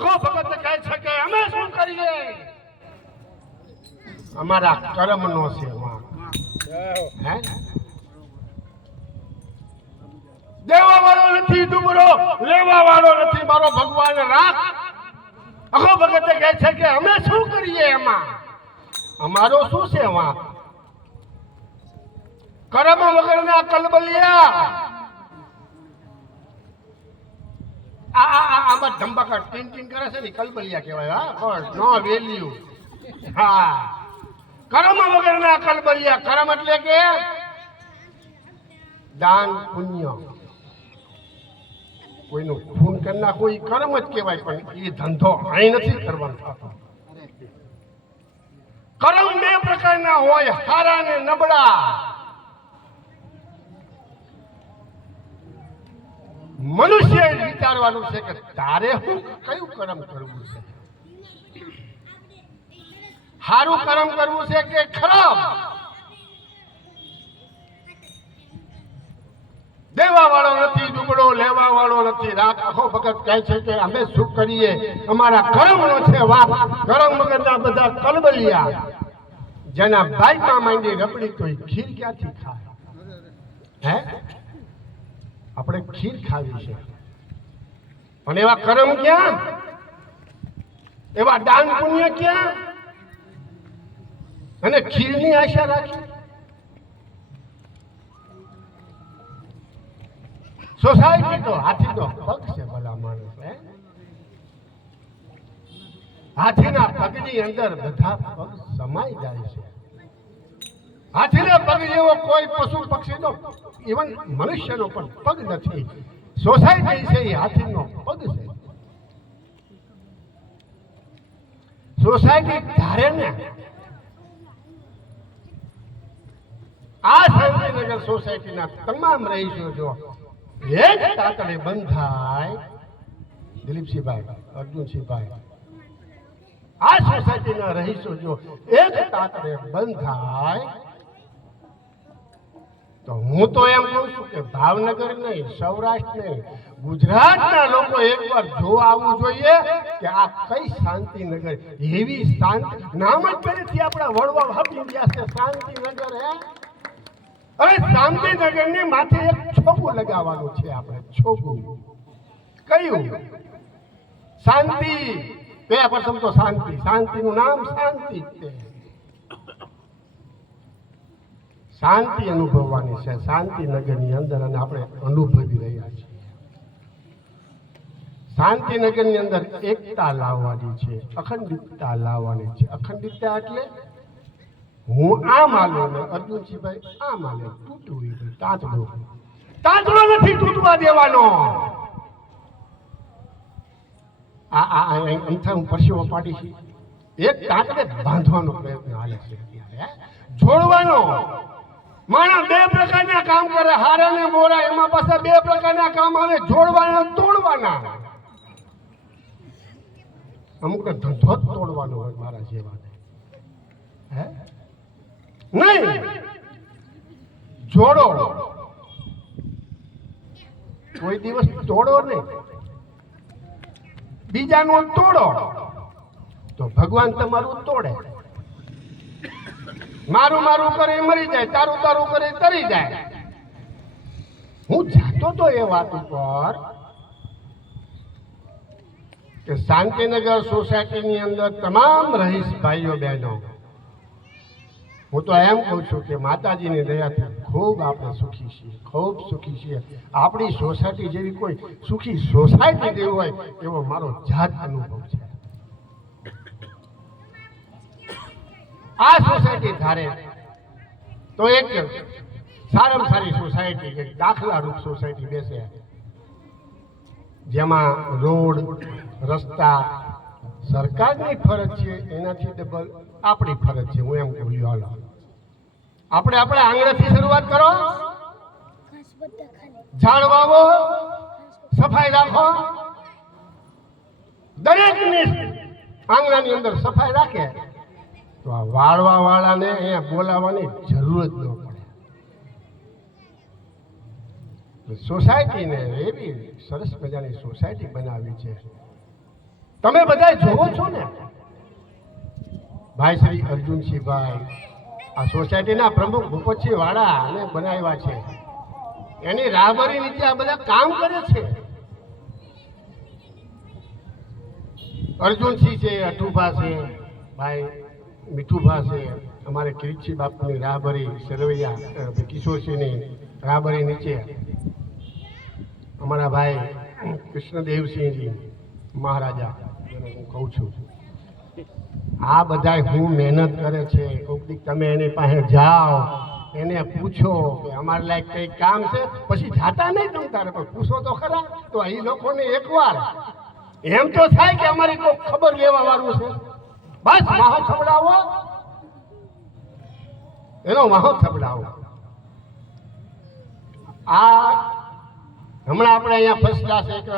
આખો ભગત કહે છે કે અમે શું કરીએ? અમારા કર્મનો છે વાંક. હે દેવા વાળો નથી ડુબરો, લેવા વાળો નથી મારો ભગવાન રાખ. આખો ભગત કહે છે કે અમે શું કરીએ એમાં? અમારો શું છે વાંક? કર્મ વગરના કલબલિયા. આમાં ધંબાકા ટીંગ કરે છે ને કલબલિયા કહેવાય. હા નો વેલ્યુ. હા કર્મ વગરના કલબલિયા. કર્મ એટલે કે દાન પુણ્ય. કોઈનું ખૂન કરી નાખો એ કર્મ જ કહેવાય, પણ એ ધંધો અહીં નથી કરવાનો થતો. કર્મ બે પ્રકારના હોય, સારા ને નબળા. મનુષ્ય વિચારવાનું છે કે તારે હું કયું કર્મ કરવું છે. સારું કર્મ કરવું છે કે ખરાબ. દેવા વાળો નથી ડુબડો, લેવા વાળો નથી રાખ. આખો ભગત કહે છે કે અમે શું કરીએ? અમારા કર્મનો છે વાપ. કર્મ વગરના બધા કલબલિયા. જેના બાઈકમાં માંડી રબડી તો ખીર ક્યાંથી ખાય? હે આપણે ખીર ખાવી છે, પણ એવા કર્મ ક્યાં? એવા દાન પુણ્ય ક્યાં? અને ખીરની આશા રાખી. સોસાયટી તો હાથી તો પગ છે ભલા માણસ. હાથીના પગની અંદર બધા પગ સમાઈ જાય છે. હાથીના પગ જેવો કોઈ પશુ પક્ષીનો, ઇવન મનુષ્યનો પણ પગ નથી. સોસાયટી છે એ હાથીનો પગ છે. સોસાયટી ધારે ને આ શાંતિનગર સોસાયટીના તમામ રહીશો જો એક તાતડે બંધાય, દિલીપસિંહભાઈ, અર્જુનસિંહભાઈ, આ સોસાયટીના રહીશો જો એક તાતડે બંધાય તો હું તો એમ કહું છું કે ભાવનગર નહીં, સૌરાષ્ટ્ર નહીં, ગુજરાતના લોકો એકવાર જોવા આવવું જોઈએ કે આ કઈ શાંતિનગર. એવી શાંતિ નામ જ પહેલેથી આપણા વડવા આપી ગયા છે શાંતિનગર. હવે શાંતિનગર ની માથે એક છોગું લગાવવાનું છે આપણે. છોગું કયું? શાંતિ. બે પ્રથમ તો શાંતિ. શાંતિનું નામ શાંતિ છે. શાંતિ અનુભવવાની છે શાંતિનગરની અંદર, અને આપણે અનુભવી રહ્યા છીએ. શાંતિનગરની અંદર એકતા લાવવાની છે, અખંડિતતા લાવવાની છે. અખંડિતતા એટલે હું આ માનું ને અર્જુનસિંહભાઈ આ માને. તૂટવું તાંતડો. તાંતડો નથી તૂટવા દેવાનો. અમથા હું પરસેવો પાડી છે. એક તાંતડે બાંધવાનો પ્રયત્ન હાલે છે, જોડવાનો. માણસ બે પ્રકારના કામ કરે, હારા ને મોરા. એમાં પાછા બે પ્રકારના કામ આવે, જોડવાના, તોડવાના. અમુક ધંધો જ તોડવાનો હોય મારા જેવા. હે નહીં, જોડો. કોઈ દિવસ તોડો નહીં, બીજાનું તોડો તો ભગવાન તમારું તોડે. મારું મારું કરે મરી જાય, તારું તારું કરે તરી જાય. હું જાતો તો એ વાત ઉપર કે શાંતિનગર સોસાયટીની અંદર તમામ રહીશ ભાઈઓ બહેનો, હું તો એમ કહું છું કે માતાજીની દયાથી ખૂબ આપણે સુખી છીએ, ખૂબ સુખી છીએ. આપણી સોસાયટી જેવી કોઈ સુખી સોસાયટી જેવી હોય એવો મારો જાત અનુભવ છે. આ સોસાયટી ધારે તો એક સારામાં સારી સોસાયટી, એક દાખલારૂપ સોસાયટી બેસે, જેમાં રોડ રસ્તા સરકારની ફરજ છે, એનાથી ડબલ આપણી ફરજ છે. હું એમ કહું, હાલો આપણે આપણા આંગણેથી શરૂઆત કરો, ઝાડ વાવો, સફાઈ રાખો. દરેકની આંગણાની અંદર સફાઈ રાખે તો આ વાળવા વાળાને અહીંયા બોલાવવાની જરૂર જ ન પડે. સોસાયટીને એવી સરસ મજાની સોસાયટી બનાવી છે તમે બધા જોવો છો ને ભાઈ શ્રી અર્જુનસિંહભાઈ આ સોસાયટીના પ્રમુખ ભૂપતસિંહ વાળા અને બનાવ્યા છે, એની રાહબરી નીચે આ બધા કામ કરે છે. અર્જુનસિંહ છે, અઠુભા છે, ભાઈ મીઠુભા છે, અમારે કિરીટસિંહ બાપુની રાહબરી સરવૈયા કિશોરસિંહની રાહબરી નીચે અમારા ભાઈ કૃષ્ણદેવસિંહજી મહારાજા હું કહું છું, આ બધા હું મહેનત કરે છે. કોઈક દી તમે એની પાસે જાઓ, એને પૂછો કે અમારે લાયક કઈ કામ છે, પછી જાતા નહીં તમે તારે પણ પૂછો તો ખરા. તો એ લોકોને એકવાર એમ તો થાય કે અમારી કોઈ ખબર લેવા વાળું છે, બસ માહો થબડાવો, એનો માહો થબડાવો. આ હમણાં આપણે અહીંયા ફર્સ્ટ ક્લાસ એક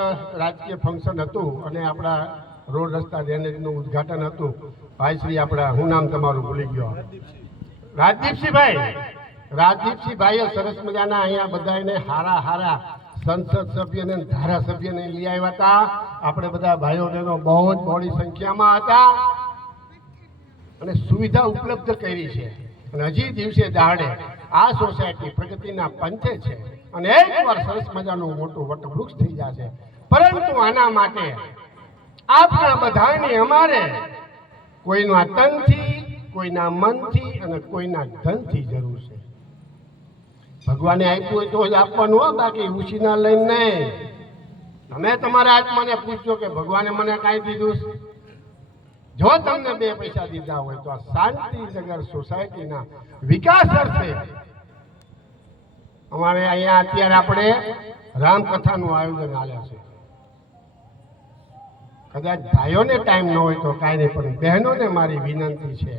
રાજકીય ફંક્શન હતું અને આપણા રોડ રસ્તા ડ્રેનેજનું ઉદ્ઘાટન હતું. ભાઈશ્રી આપણા, હું નામ તમારું ભૂલી ગયો, રાજદીપસિંહભાઈએ સરસ મજાના અહીંયા બધાને હારા સંસદ સભ્યને ધારાસભ્યને લઈ આવ્યા હતા. આપણે બધા ભાઈઓ બહેનો બહુ જ મોટી સંખ્યામાં હતા અને સુવિધા ઉપલબ્ધ કરી છે. અને હજી દિવસે દાડે આ સોસાયટી પ્રગતિના પંથે છે અને એકવાર સરસ મજાનું મોટું વટવૃક્ષ થઈ જશે. પરંતુ આના માટે આપણા બધાની અમારે કોઈના તનથી, કોઈના મનથી અને કોઈના ધનથી જરૂર છે. ભગવાને આપ્યું હોય તો જ આપવાનું હોય, બાકી ઉછીના લઈને નહીં. તમે તમારા આત્માને પૂછજો કે ભગવાને મને કાંઈ દીધું છે. જો તમને 2 પૈસા દીધા હોય તો આ શાંતિનગર સોસાયટીના વિકાસ અર્થે અમારે અહીંયા અત્યારે આપણે રામકથાનું આયોજન આલ્યા છે. કદાચ ભાઈઓને ટાઈમ ન હોય તો કાંઈ નહીં, પણ બહેનોને મારી વિનંતી છે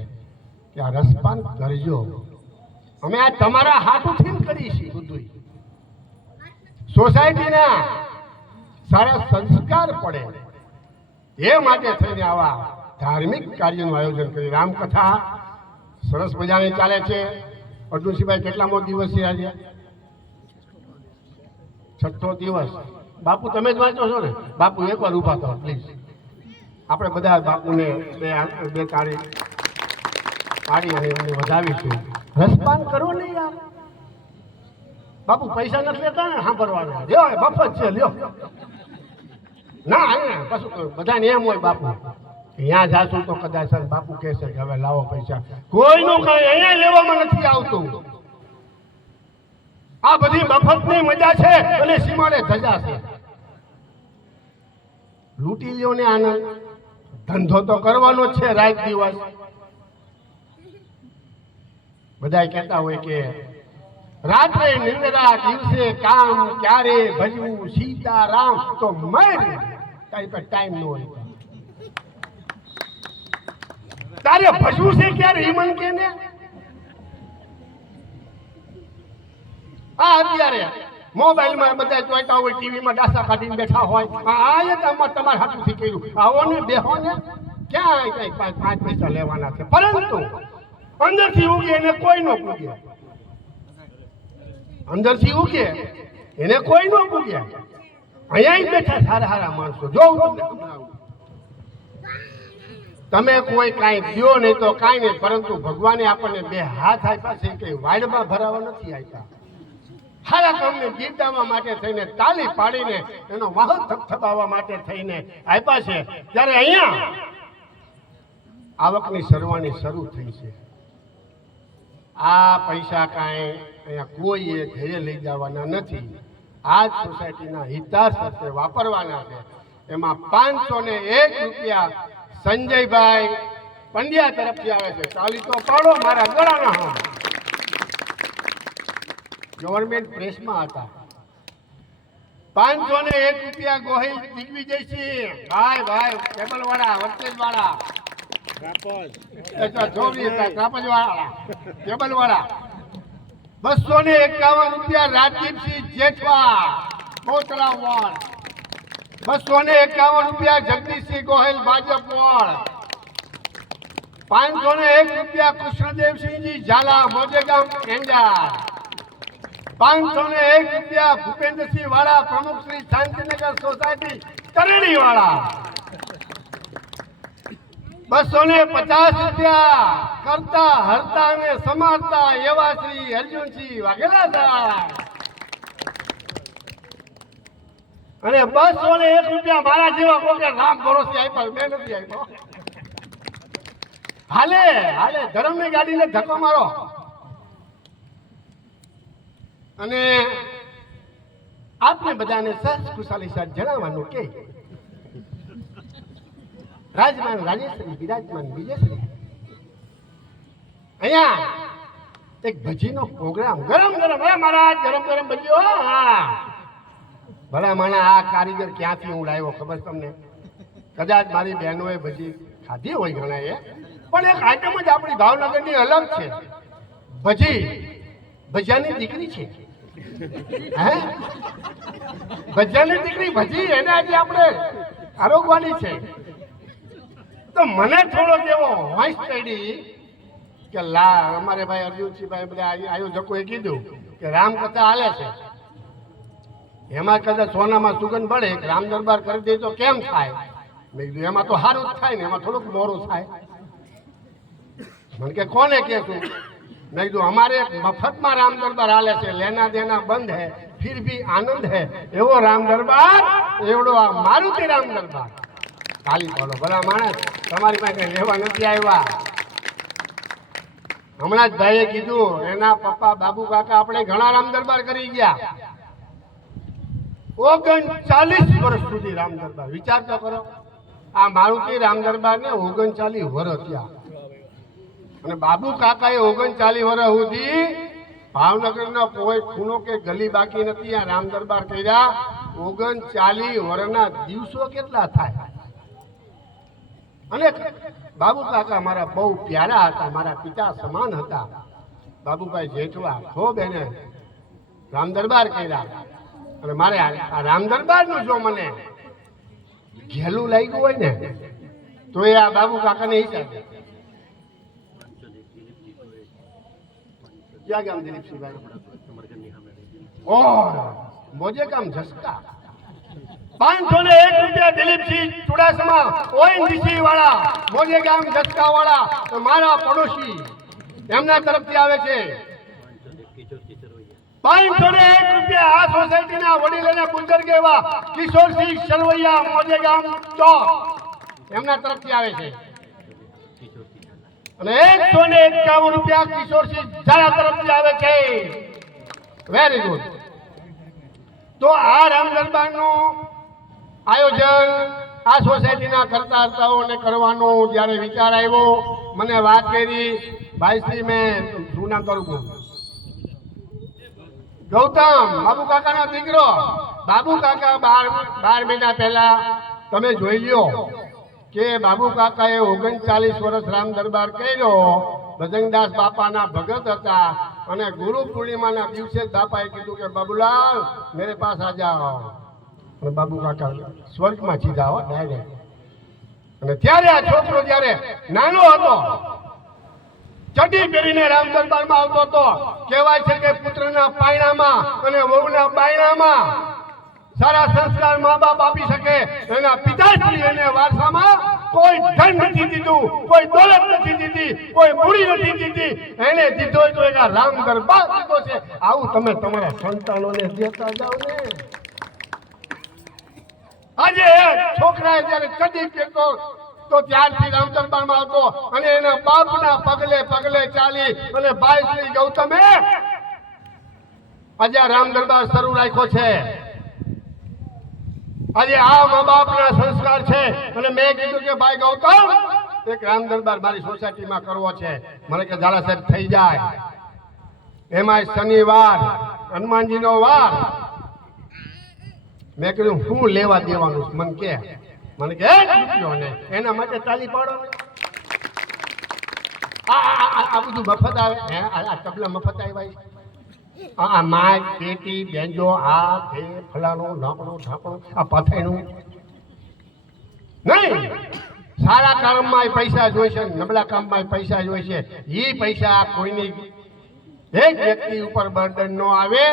કે આ રસપાન કરજો. અમે આ તમારા હાથોથી કરીશું. બધું સોસાયટીના સારા સંસ્કાર પડે એ માટે થઈને આવા ધાર્મિક કાર્યનું આયોજન કરી. રામકથા સરસ મજાની ચાલે છે. અર્જુનસિંહભાઈ કેટલામો દિવસ છે આજે? 6થો દિવસ. બાપુ તમે જ વાંચો છો ને? બાપુ એકવાર ઊભા થો પ્લીઝ. આપણે બધા બાપુને બે તાળી પાડી અને એમને વધાવીશું. રસપાન કરો ને યાર. બાપુ પૈસા નથી લેતા ને સાંભળવાના, લ્યો મફત છે, લ્યો. ના અહીંયા કશું બધાને એમ હોય બાપુ ત્યાં જાશું તો કદાચ બાપુ કહેશે કે હવે લાવો પૈસા. કોઈનું કઈ અહીંયા લેવામાં નથી આવતું. આ બધી મફતની મજા છે અને સીમાડે ધજા છે. લૂંટી લ્યો ને આનંદ. ધંધો તો કરવાનો જ છે રાત દિવસ. બધા કહેતા હોય કે રાત્રે નિંદ્રા, દિવસે કામ, ક્યારે ભજવું સીતારામ. તો મર તારી પર ટાઈમ ન હોય. તારે ભજવું છે ક્યારે એ મન કે ને. આ અત્યારે મોબાઈલમાં બધા જોઈતા હોય, ટીવીમાં ડાસા કાઢીને બેઠા હોય. આ તમારા હાથથી કર્યું. આવો ને બેહો ને, ક્યાં કઈ 5 પૈસા લેવાના છે. પરંતુ અંદરથી ઉગે એને કોઈ ન પૂગે. અંદરથી ઉગે એને કોઈ ન પૂગે. અહીંયા બેઠા સારા માણસો. જો તમે કોઈ કાંઈ દો નહીં તો કાંઈ નહીં, પરંતુ ભગવાને આપણને 2 હાથ આપ્યા છે, કે વાડમાં ભરાવા નથી આપ્યા. સારા કામને બિરદાવવા માટે થઈને, તાલી પાડીને એનો વાહન થપથપાવવા માટે થઈને આપ્યા છે. ત્યારે અહીંયા આવકની સરવાણી શરૂ થઈ છે. આ પૈસા કાંઈ અહીંયા કોઈએ ઘરે લઈ જવાના નથી. આ જ સોસાયટીના હિતાર્થ અર્થે વાપરવાના છે. એમાં 501 રૂપિયા સંજયભાઈ પંડ્યા તરફથી આવે છે. ચાલી તો પાડો મારા ગળાના. હા, ગવર્મેન્ટ પ્રેસમાં હતા. 501 રૂપિયા ગોહિલ દિગ્વિજયસિંહ ભાઈ કેબલ વાળા, વચ્ચેજ વાળા, ત્રાપજ વાળા, કેબલ વાળા. 251 રૂપિયા રાજદીપસિંહ જેઠવા, કોતરા વોર્ડ. 251 રૂપિયા જગદીશસિંહ ગોહિલ, ભાજપ વોર્ડ. 501 રૂપિયા કૃષ્ણદેવસિંહજી ઝાલા, મોજેગામ, એંજાર. 501 રૂપિયા ભૂપેન્દ્રસિંહ વાળા, પ્રમુખ શ્રી શાંતિનગર સોસાયટી, તરેડી વાળા. 250 રૂપિયા કરતા હરતા અને સમારતા એવા શ્રી અર્જુનસિંહ વાઘેલા સાહેબ. અને 201 રૂપિયા મારા જેવા કોકે રામ ભરોસે આપ્યા, મેં નથી આપ્યો. હાલે હાલે ધર્મની ગાડીને ધક્કો મારો. અને આપને બધાને સહજ ખુશાલી સાથે જણાવવાનું કે રાજમાન રાજેશ્રી બિરાજમાન વિજયશ્રી અહીંયા એક ભજીનો પ્રોગ્રામ ગરમ ગરમ. હે મહારાજ, ગરમ ગરમ ભજીઓ. હા ભલા માણા, આ કારીગર ક્યાંથી હું લાવ્યો ખબર તમને? કદાચ મારી બહેનોએ ભજી ખાધી હોય ઘણાએ, પણ એક આઈટમ જ આપણી ભાવનગરની અલગ છે. ભજી ભજીયાની દીકરી છે. હે ભજીયાની દીકરી ભજી, એને આજે આપણે આરોગવાની છે. તો મને થોડો જેવો હોશ ચડી કે લા અમારે ભાઈ અર્જુનસિંહભાઈ બધા આયોજકોએ કીધું કે રામકથા હાલે છે, એમાં કદાચ સોનામાં સુગંધ પડે, રામ દરબાર કરી દે તો કેમ થાય? મેં કીધું એમાં તો સારું જ થાય ને, એમાં થોડુંક મોરું થાય. મને કે કોને કહેશું? મેં કીધું અમારે મફતમાં રામ દરબાર હાલે છે, લેના દેના બંધ હે ફિર ભી આનંદ હે, એવો રામ દરબાર, એવડો આ મારુતિ રામ દરબાર. ખાલી પડો ભલા માણસ, તમારી પાસે કઈ લેવા નથી આવ્યા. હમણાં જ ભાઈએ કીધું એના પપ્પા બાબુ કાકા આપણે ઘણા રામ દરબાર કરી ગયા. 39 વર્ષ સુધી રામ દરબાર. વિચાર તો કરો, આ મારુતિ રામ દરબાર ને 39 વર્ષ થયા. અને બાબુ કાકાએ 39 વર્ષ સુધી ભાવનગરના કોઈ ખૂણો કે ગલી બાકી નથી આ રામ દરબાર કર્યા. 39 વર્ષના દિવસો કેટલા થાય? અને બાબુ કાકા મારા બહુ પ્યારા હતા, મારા પિતા સમાન હતા. બાબુભાઈ જેઠવા છો બેને રામ દરબાર કર્યા. અને મારે આ રામ દરબારનું જો મને ઘેલું લાગ્યું હોય ને તો એ આ બાબુ કાકાને હિસાબે. ક્યાં ગામ દિલીપસિંહભાઈ? મોજે ગામ જસકા. 501 રૂપિયા દિલીપસિંહ ચુડાસમા ઓએનજીસી વાળા, મોજે ગામ જસકા વાળા મારા પડોશી, એમના તરફથી આવે છે 501 રૂપિયા. આ સોસાયટીના વડીલ અને બુઝુર્ગ એવા કિશોરસિંહ સરવૈયા, મોજે ગામ ચોક, એમના તરફથી આવે છે. અને 151 રૂપિયા કિશોરસિંહ ઝાલા તરફથી આવે છે. Very good. તો આ રામ દરબારનું આયોજન આ સોસાયટીના કરતા હર્તાઓને કરવાનો જ્યારે વિચાર આવ્યો, મને વાત કરી ભાઈશ્રી, મેં શું નામ કરું, ગૌતમ, બાબુ કાકાનો દીકરો. બાબુ કાકા 12 મહિના પહેલા તમે જોઈ લ્યો કે બાબુ કાકાએ 39 વર્ષ રામ દરબાર કર્યો. ભજનદાસ બાપાના ભગત હતા અને ગુરુ પૂર્ણિમાના દિવસે જ બાપાએ કીધું કે બાબુલાલ મેરે પાસ આ જાઓ. અને બાબુ કાકા સ્વર્ગમાં સીધા હો ડાયરેક્ટ. અને ત્યારે આ છોકરો જ્યારે નાનો હતો, ચડી પહેરીને રામ દરબારમાં આવતો હતો. કહેવાય છે કે પુત્રના પાયણામાં અને વહુના બાયણામાં સારા સંસ્કાર મા બાપ આપી શકે, એના પિતાશ્રી એને વારસામાં કોઈ ધન નથી દીધું, કોઈ દોલત નથી દીધી, કોઈ મૂડી નથી દીધી, એને દીધો તો એના રામ દરબાર દીધો છે. આવું તમે તમારા સંતાનોને દેતા જાઓ ને. આજે છોકરાએ જયારે ચડી પહેરતો તો ત્યારથી રામ દરબારમાં આવતો અને એના બાપના પગલે પગલે ચાલી અને ભાઈ શ્રી ગૌતમે આજે રામ દરબાર શરૂ રાખ્યો છે. આજે આ મા બાપના સંસ્કાર છે. અને મેં કીધું કે ભાઈ ગૌતમ, એક રામ દરબાર મારી સોસાયટીમાં કરવો છે. મને કે ઝાલા સાહેબ થઈ જાય. એમાં શનિવાર, હનુમાનજીનો વાર. મેં કીધું શું લેવા દેવાનું? મને કે 1 રૂપિયો ને એના માટે ચાલી પાડો ને. આ બધું મફત આવે? આ તબલા મફત આવ્યા? આ માઇક, પેટી, બેન્જો, આ તે ફલાણું ઢાંકણું ઢાંકણું, આ પથાયણું નહીં. સારા કામમાં પૈસા જોઈશે, નબળા કામમાં પૈસા જોઈશે. એ પૈસા કોઈની એક વ્યક્તિ ઉપર બર્ડન ન આવે.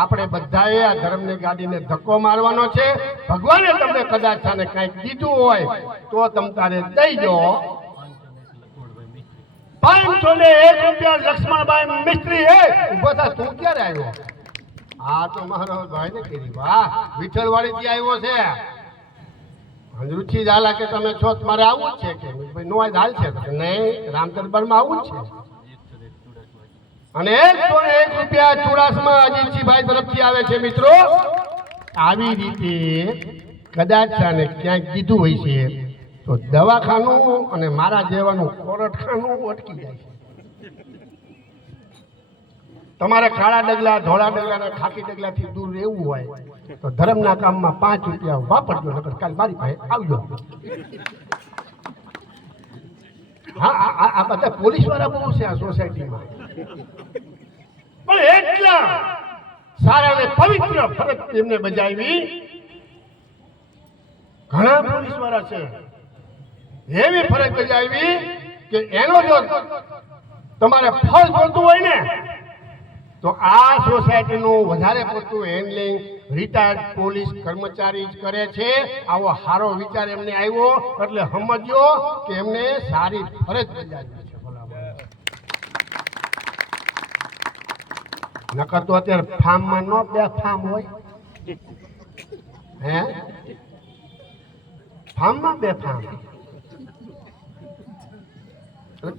આપણે બધાએ આ ધર્મની ગાડીને ધક્કો મારવાનો છે. ભગવાને તમને કદાચ આને કંઈક દીધું હોય તો તમ તારે દઈ દો. 501 રૂપિયા લક્ષ્મણભાઈ મિસ્ત્રી હે ઉભો થા તું ક્યારે આવ્યો આ તો મારો ભાઈ ને કીધી વાહ વિઠ્ઠલવાડી થી આવ્યો છે રુચિ ઝાલા કે તમે છો મારે આવું જ છે કે ભાઈ નો હાલ છે નહીં રામ દરબારમાં આવું જ છે અને 101 રૂપિયા ચુડાસમા અજીતસિંહભાઈ તરફથી આવે છે મિત્રો આવી રીતે કદાચ આને ક્યાંક કીધું હોય છે તો દવાખાનું અને મારા જેવાનું કોરટખાનું અટકી જાય છે તમારે કાળા ડગલા ધોળા ડગલા અને ખાકી ડગલાથી દૂર રહેવું હોય તો ધર્મના કામમાં 5 રૂપિયા વાપરજો નકર કાલ મારી પાસે આવજો હા આ બધા પોલીસ વાળા બહુ છે આ સોસાયટીમાં પણ એટલા સારા અને પવિત્ર ફરજ એમને બજાવી ઘણા પોલીસ વાળા છે એવી ફરજ બજાવી કે એનો જો તમારે ફળ જોતું હોય ને તો આ સોસાયટીનું વધારે પડતું હેન્ડલિંગ રિટાયર્ડ પોલીસ કર્મચારી જ કરે છે આવો સારો વિચાર એમને આવ્યો એટલે સમજ્યો કે એમને સારી ફરજ બજાવી છે નકર તો અત્યારે ફાર્મમાં નો બે ફાર્મ હોય હે ફાર્મમાં બે ફાર્મ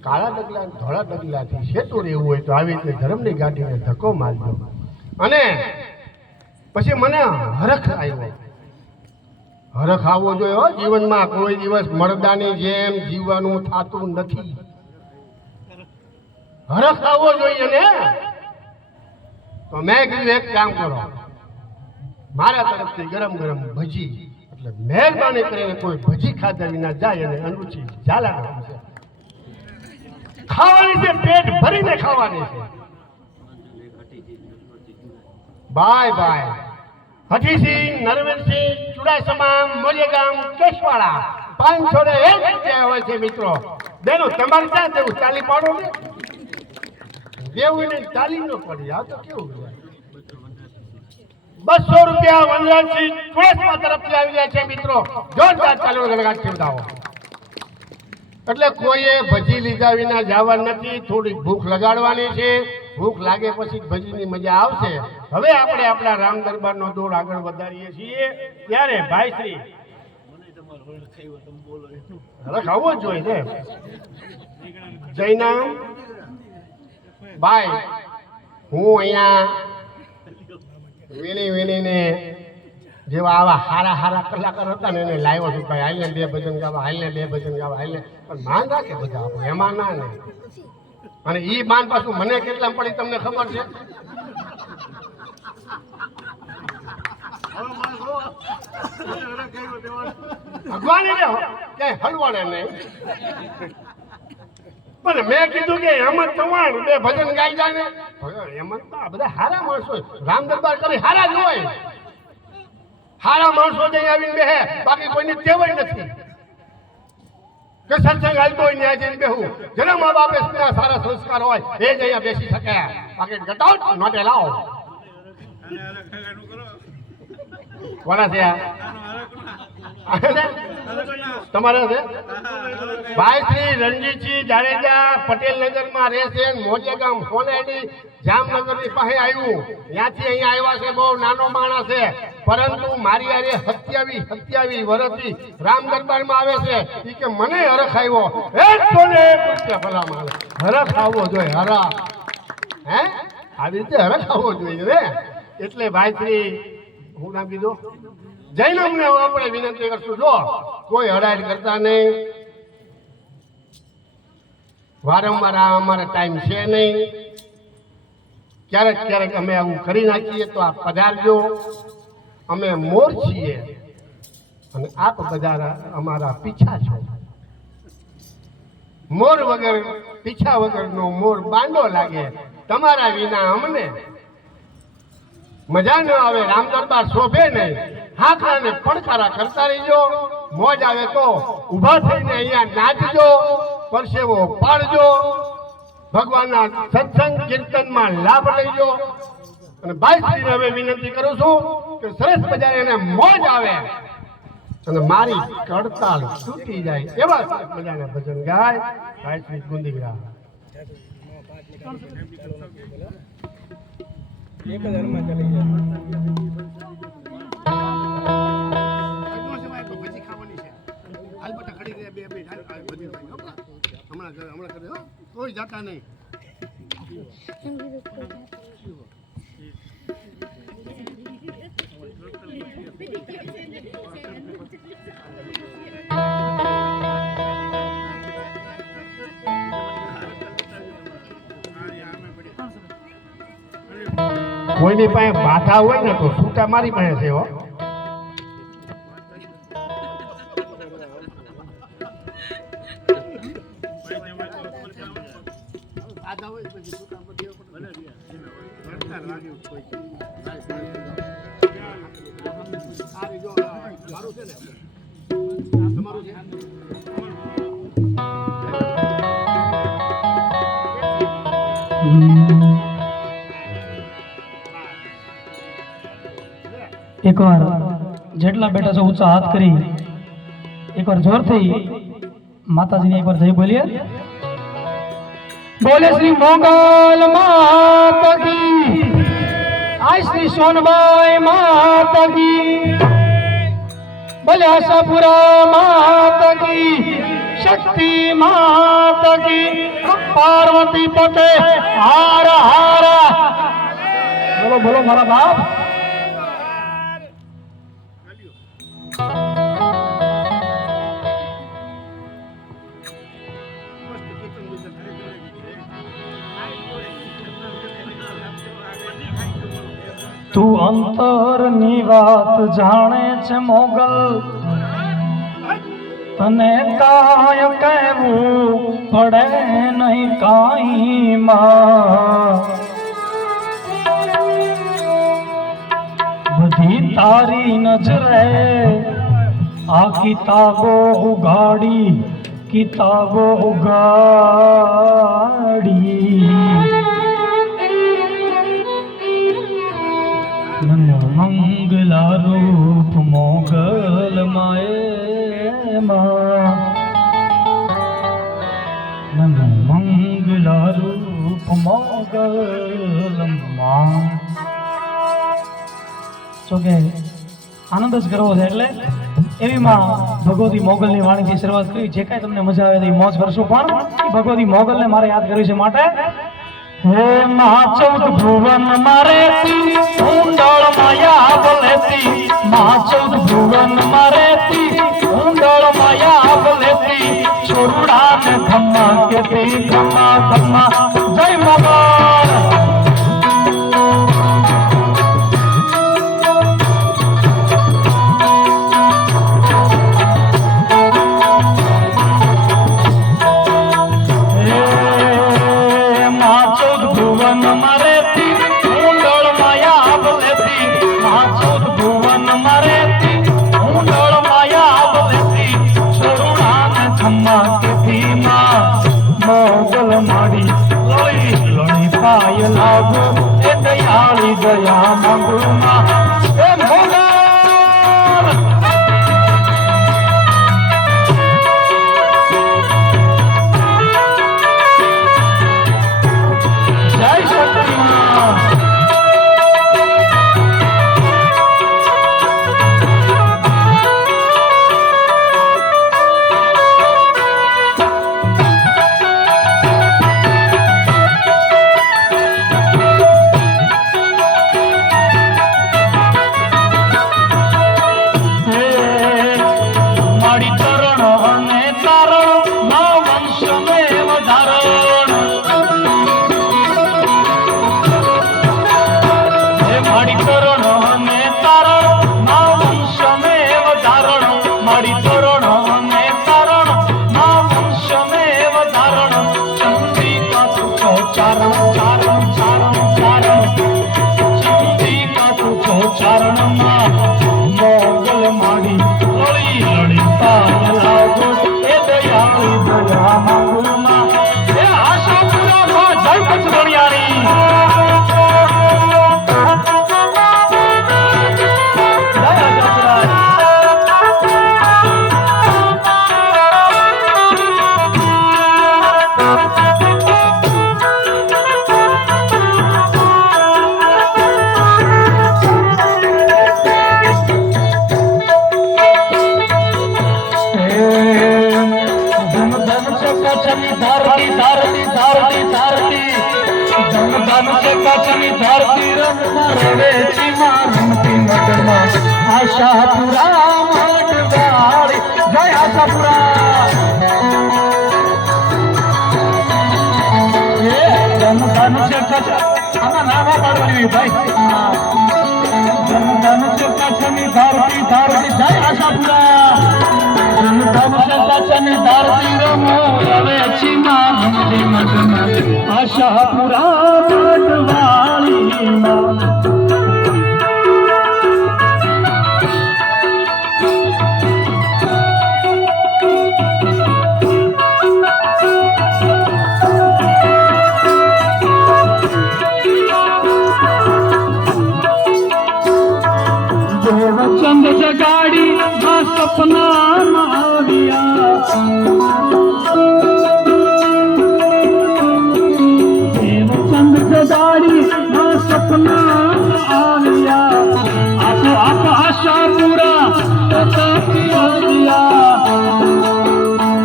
કાળા ડગલા ધોળા ડગલાથી સેટું રહેવું હોય તો આવી રીતે ધર્મની ગાડીને ધક્કો મારજો અને પછી મને હરખ આવ્યો હરખ આવવો જોઈએ જીવનમાં કોઈ દિવસ મરદાની જેમ જીવવાનું થતું નથી હરખ આવવો જોઈએ ને તો મેં કીધું એક કામ કરો મારા તરફથી ગરમ ગરમ ભજી એટલે મહેરબાની કરીને કોઈ ભજી ખાધા વિના જાય અને અનુચિ ઝાલા નાખી ખાવાની છે પેટ ભરીને ખાવાની છે બાય બાય હઠીસિંહ નરવીરસિંહ ચુડાસમા મોજેગામ કેશવાડા 501 રૂપિયા હોય છે મિત્રો બેનો તમારે ક્યાં દેવું ચાલી પાડો ને દેવું ને ચાલી ન પડી આ તો કેવું 200 રૂપિયા વનરાજસિંહ ચુડાસમા તરફથી આવી રહ્યા છે મિત્રો જોરદાર ચાલો ગણગાટ ચિંતાઓ એટલે કોઈએ ભજી લીધા વિના જવા નથી થોડીક ભૂખ લગાડવાની છે ભૂખ લાગે પછી ભજીની મજા આવશે હવે આપણે આપણા રામ દરબારનો દોર આગળ વધારીએ છીએ ત્યારે ભાઈશ્રી ખાવો જ જોઈએ ને જયનામ ભાઈ હું અહીંયા વીણીને જેવા આવા હારા હારા કલાકાર હતા ને એને લાવ્યો છું ભાઈ હાલને 2 ભજન ગાવા હાલને 2 ભજન ગાવા હાલને પણ માન રાખે બધા આપણે એમાં ના ને અને ઈ માન પાછું મને કેટલા પડી તમને ખબર છે ભગવાન કે હલવાડે નહીં પણ મેં કીધું કે હેમંત ચૌહાણ 2 ભજન ગાઈ જાય ને હેમંત તો આ બધા હારા માણસો રામ દરબાર કરી હારા જ હોય હારા માણસો જ અહીં આવીને બેહે બાકી કોઈની ટેવ જ નથી કે સત્સંગ હાલતો હોય ત્યાં જઈને બેહું જેના મા બાપે સારા સંસ્કાર હોય એ જ અહીંયા બેસી શકે બાકી ગટાઉટ નોટે લાવો કોના છે તમારે છે ભાઈ શ્રી રણજીતસિંહ જાડેજા પટેલનગરમાં રહે છે મોજેગામ સોનેડી જામનગરની પાસે આવ્યું ત્યાંથી અહીંયા આવ્યા છે બહુ નાનો માણસ છે પરંતુ મારી હારે 27 વર્ષથી રામ દરબારમાં આવે છે એ કે મને હરખ આવ્યો 101 રૂપિયા ભલા માણસ હરખ આવવો જોઈએ હરખ હે આવી રીતે હરખ આવવો જોઈએ ને એટલે ભાઈ શ્રી હું નામ કીધું જૈનમને આપણે વિનંતી કરશું જો કોઈ હડાડ કરતા નહીં વારંવાર અમારે ટાઈમ છે નહીં ક્યારેક અમે આવું કરી નાખીએ તો આપ પધારજો અમે મોર છીએ અને આપ બધા અમારા પીછા છો મોર વગર પીછા વગરનો મોર બાંડો લાગે તમારા વિના અમને મજા ન આવે રામ દરબાર શોભે નહીં હાકરા ને પડકારા કરતા રહીજો મોજ આવે તો ઊભા થઈને અહીંયા નાચજો પરસેવો પાડજો ભગવાનના સત્સંગ કીર્તનમાં લાભ લઈજો અને ભાઈશ્રીને હવે વિનંતી કરું છું કે સરસ મજાને એને મોજ આવે અને મારી કડતાલ તૂટી જાય એવા સરસ મજાના ભજન ગાય ભાઈશ્રી ગુંદીગ્રા કોઈ જાતા નહીં. કોઈની પાસે બાધા હોય ને તો છૂટા મારી પાસે છે હો. एक बार जेटला बेटा से ऊंचा हाथ करी एक बार जोर थी माता जी ने एक बार जय बोलिए बोले श्री मोगल माता की आज श्री सोनबाई माता की बोले आशापुरा माता की शक्ति माता की पार्वती पते हार हार बोलो बोलो मारा बाप तू अंतर नी बात जाने छे मोगल तने काय कहवू पड़े नहीं काई मां बधी तारी नजरे आ किताबो उगाड़ी किताबो उगाड़ी नमो मंगला रूप मोगल माए मां नमो मंगला रूप मोगल मां जो के आनंद ज करवो छे એટલે એવી માં ભગવતી મોગલની વાણીથી શરૂઆત કરી જે કાંઈ તમને મજા આવે તો મોજ કરશો પણ ભગવતી મોગલને મારે યાદ કરવી છે માટે हे महा चौद भुवन मारेती ऊंडल माया बोलेती महा चौद भुवन मारेती ऊंडल माया बोलेती छोरुड़ा ने धम्मा केती धम्मा धम्मा जय मोगल दया मांगू मां ए मोगल जय शक्ति मां રવેચીમાં રમતી મગરમાં આશાપુરા મોટવાળી જય આશાપુરા એ જનધન છે કચ્છ આમાં નામા પાડવાની ભાઈ જનધન છે કચ્છની ધરતી ધરતી જય આશાપુરા જનધન છે કચ્છની ધરતી રમો રવેચીમાં રમતી મગરમાં આશાપુરા મોટવાળીમાં ચંદ જગાડી આ સપના આવ્યા ચંદ જગાડી આ સપના આવ્યા આપો આપ આશા પૂરા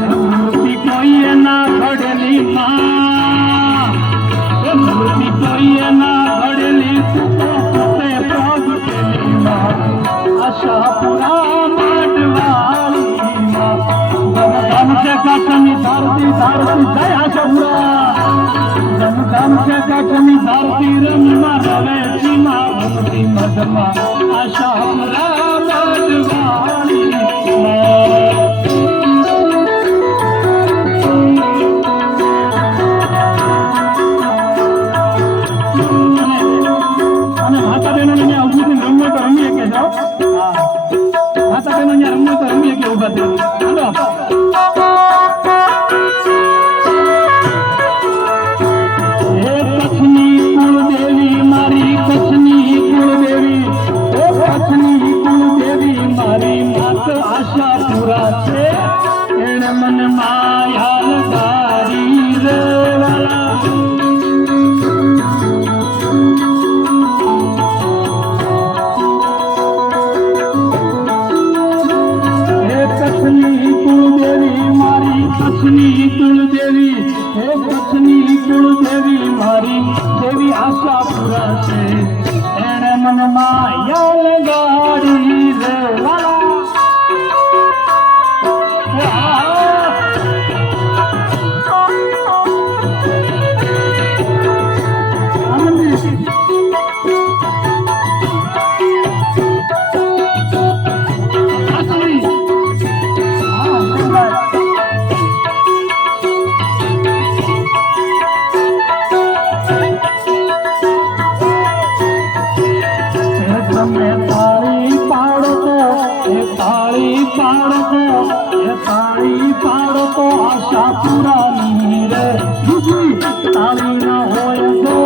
મૂર્તિ કોઈએ ના ઘડેલી માં મૂર્તિ કોઈએ ના ઘડેલી પોતે પ્રગટેલી માં આશાપુરા મોટવાળીમાં ધમ છે કચ્છની ધરતી ધરતી જય આશાપુરા ધમ છે કચ્છની ધરતી રમવા રવેચીમાં રમતી મધમાં આશાપુરા અને માતા બહેનોને અવધૂત રમવું તો રમીએ કે જાઓ માતા બહેનો રમવું તો રમીએ કે ઉભા થઈ કચ્છની કુળદેવી મારી કચ્છની કુળદેવી કચ્છની કુળદેવી મારી માત આશાપુરા છે એને મન માયા લગાડી રે કચ્છની કુળદેવી હે કચ્છની કુળદેવી મારી દેવી આશાપુરા છે એને મન માયા લગાડી રે તાળી પાડતો આશાપુરાની રે તાળી ન હોય તો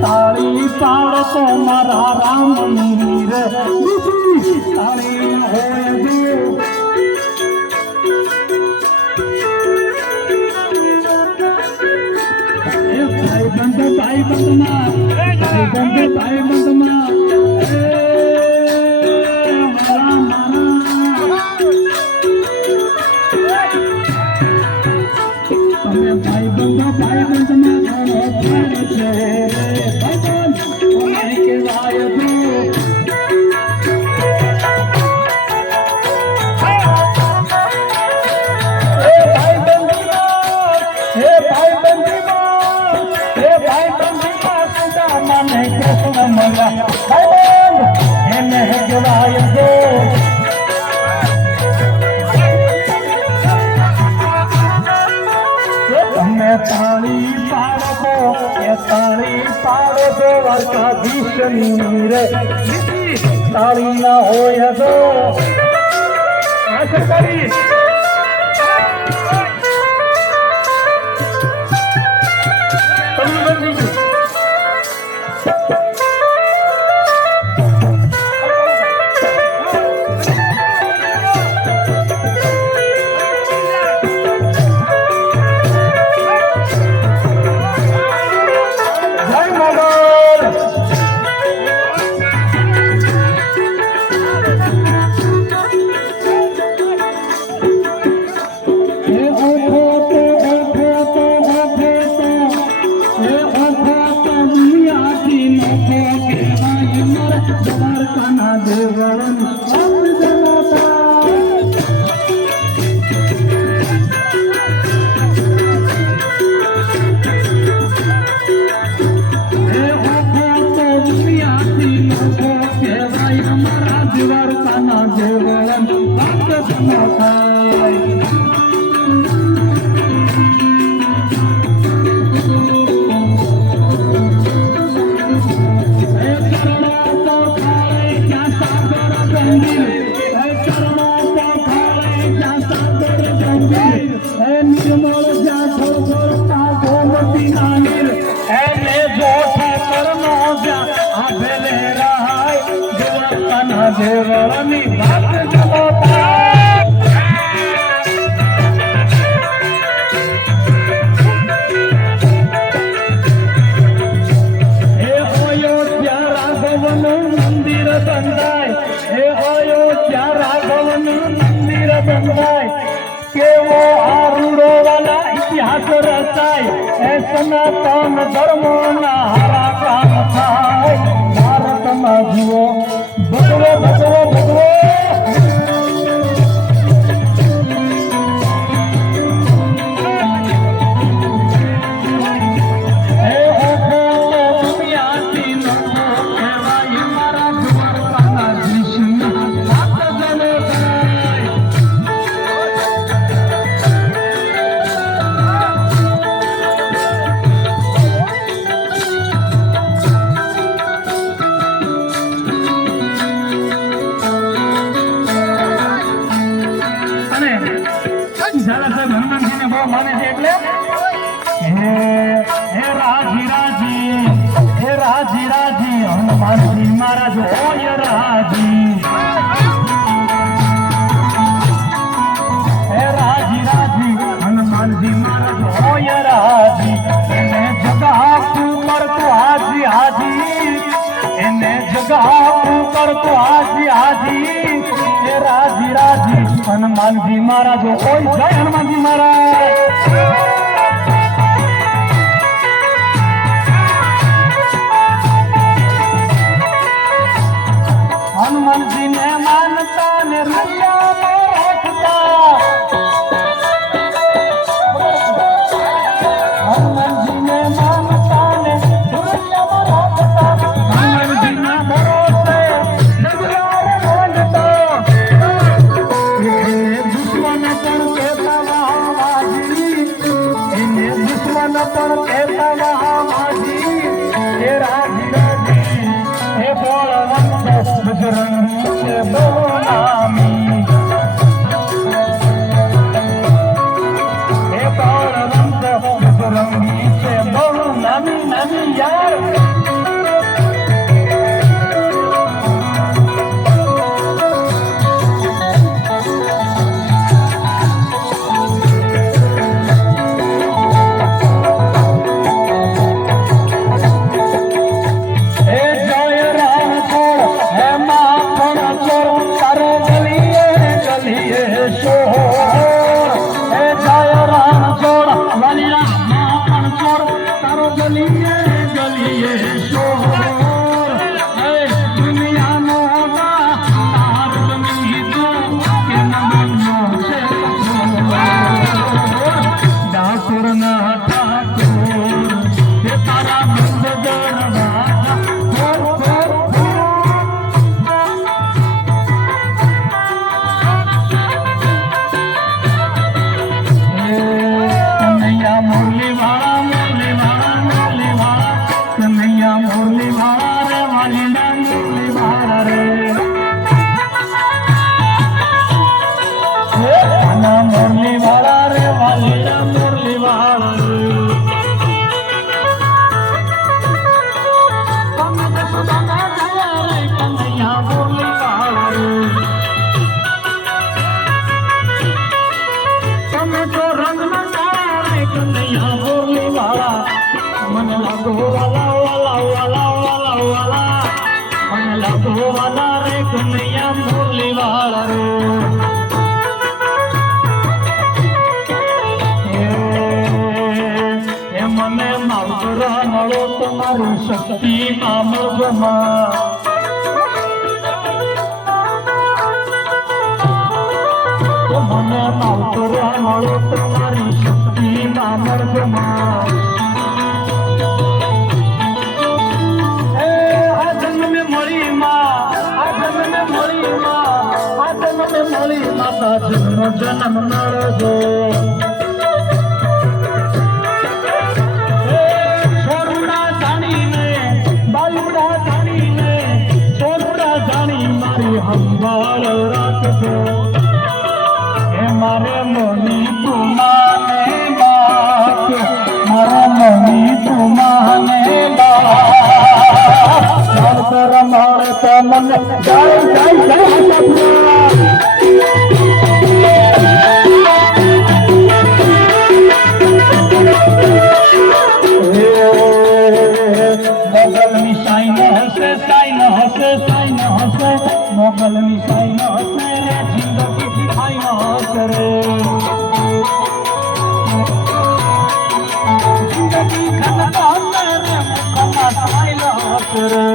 તાળી પાડતો મારા રામની રે તાળી ન હોય તો ભાઈ બંધમાં તમે ભાઈ બંધો છે ભગવાન કહેવાય એને કહેવાય તમે તાળી પાડો દ્વારકાધીશની રે તાળી ના હોય તો આશા કરી નાનીર એને જોઠે કરનો જ્યાં આભેલે રાય દેવતાના દેવળની વાત જલોતા હે અયોધ્યા રાઘવનું મંદિર બંધાય હે અયોધ્યા રાઘવનું મંદિર બંધાય કેવો આરૂડો વાલા ઇતિહાસ રચાય એ સનાતન ધર્મના હારા કામ થાય ભારતમાં જુઓ ભગવો ભગવો ભગવો હે ઓખો દુનિયાથી નો કહેવાય મારા દ્વારકાના દ્રિશી વાત જને થાય ઝાલા સાહેબ હનુમાનજીને બહુ માને છે એટલે હે રાજી રાજી હનુમાનજી મહારાજ હોય રાજી હે રાજી હનુમાનજી મહારાજ હોય રાજી એને જગાવું કરતો હાજી હાજી એને જગાવું કરતો હાજી હાજી હે રાજી હનુમાનજી મહારાજ હોય જય હનુમાનજી મહારાજ હનુમાનજી ને માનતા ને રૂપિયામાં રાખતા હનુમાનજી ને માનતા ને રૂપિયામાં રાખતા હનુમાનજી ના ભરોસે ડગલારે બાંધતા એને દુશ્મન પણ કહેતા મહામાજી એને દુશ્મન પણ કહેતા મહામાજી હે રાજી હે બોલવંત બજરંગ છે બોલામી હે બોલવંત બજરંગી છે બોલ નામી નામી યાર શક્તિ મામલમાં મને માવતરા મળો તમારી શક્તિ મામલમાં આ જન્મે મળી માતા જન્મ મળજો સંભાળ રાખજો એ મારે મોની તું માને બાપ મારા મોની જય જય જય આશાપુરા મોગલની સાઈન હસે સાઈન હસે સાઈન હસે મોગલની સાઈન હસે રે જિંદગી ફાઈન હસે રે જિંદગી ખનતા હસે રે મુખમાં સ્માઈલ હસે રે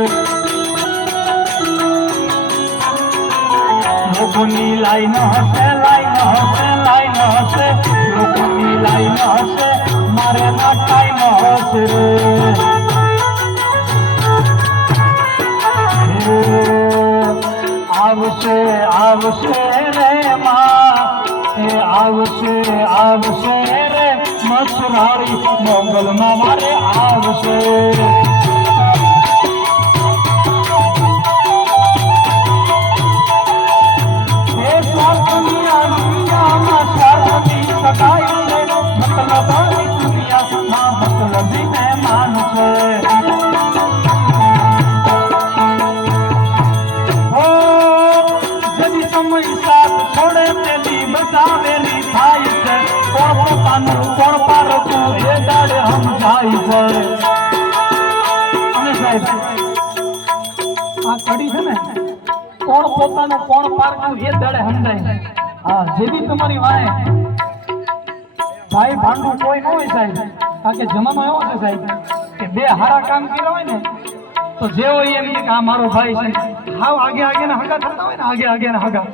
લોકોની લાઈન હસે લાઈન હસે લાઈન હસે લોકોની લાઈન હસે મારે ના ટાઈમ હસે રે આવશે આવશે રે માં એ આવશે આવશે રે મસરાળી મોગલમાં મારે આવશે એ સ્વાર્થની આ દુનિયામાં સ્વાર્થની સગાઈ છે મતલબની દુનિયામાં મતલબી મહેમાન છે છોડે તેની બચાવેલી થાય છે કોણ પોતાનું કોણ પારતું એ દાડે સમજાય છે અને સાહેબ આ કડી છે ને કોણ પોતાનું કોણ પારતું એ દાડે સમજાય હા જેથી તમારી વાય ભાઈ ભાંડું કોઈ ન હોય સાહેબ આ કે જમાનો એવો છે સાહેબ કે બે હારા કામ કર્યા હોય ને તો જે હોય એમ કે આ મારો ભાઈ છે હાવ આગે આગે ના હગા થતા હોય ને આગે આગે ના હગા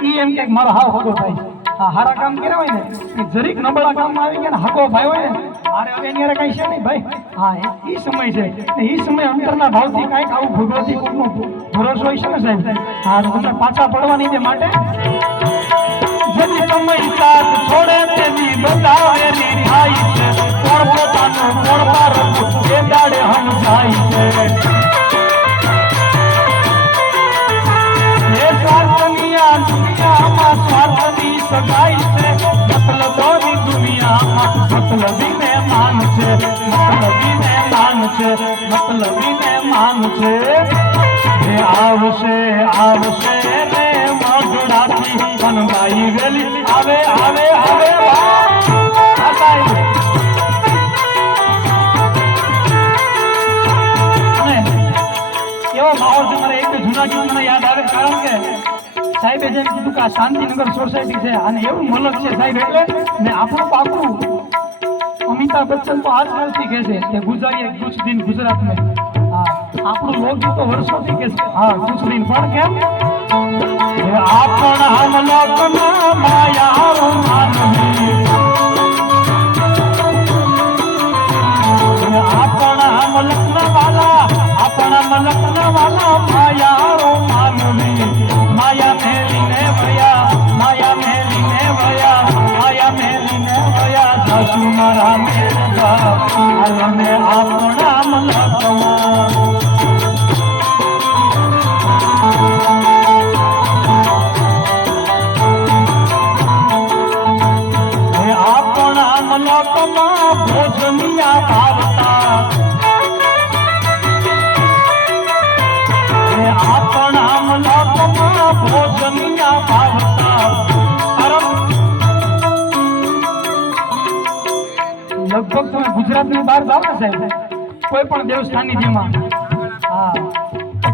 ઈ એમ કે મારો હાવ હગો થાય આ હારા કામ કર્યા હોય ને એ જરીક નબળા કામમાં આવી ગયા ને હગો ભાઈ હોય ને અરે હવે એની કઈ છે નહીં ભાઈ હા ઈ સમય છે એ સમય અંતરના ભાવથી કાંઈક આવું ભગવતી કોઈનો ભરોસો હોય છે ને સાહેબ હા તો તમે પાછા પડવાની છે માટે જેની સમય સાથ છોડે તેની બતાવેલી થાય છે કોણ પોતાનું કોણ પારતું એ દાડે સમજાય છે દુનિયામાં સ્વાર્થની સગાઈ છે મતલબોની દુનિયામાં મતલબી મહેમાન છે મતલબી મહેમાન છે મતલબી મહેમાન છે એ આવશે આવશે રે મોઢડાથી વનગાઈ વેલી આવે આવે આવે એવો માહોલ છે મને એક જૂના ગીત મને યાદ આવે કારણ કે સાહેબે જેમ કીધું કે આ શાંતિનગર સોસાયટી છે અને એવું મલક છે સાહેબ એટલે ને આપણું પાકું અમિતાભ બચ્ચન તો આજકાલથી કહે છે કે ગુજારીએ કુછ દિન ગુજરાત में હા આપણું લોકગીત તો વર્ષોથી કહે છે હા કુછ દિન પણ કેમ આપણ હમ લોકના માયા માનવી આપણ હમ લખના વાલા આપણ હમ લખના વાલા માયા માનવી માયા મેલીને ભયા માયા મેલીને ભયા માયા મેલીને ભયા સાસુ મારા મેળવા આલમે આપણા મલકમાં હે આપણા મલકમાં ભોજનિયા ભાવતા હે આપણા મલકમાં ભોજનિયા ભાવતા લગભગ તમે ગુજરાતની બહાર જાઓ ને સાહેબ કોઈ પણ દેવસ્થાનની જેમાં હા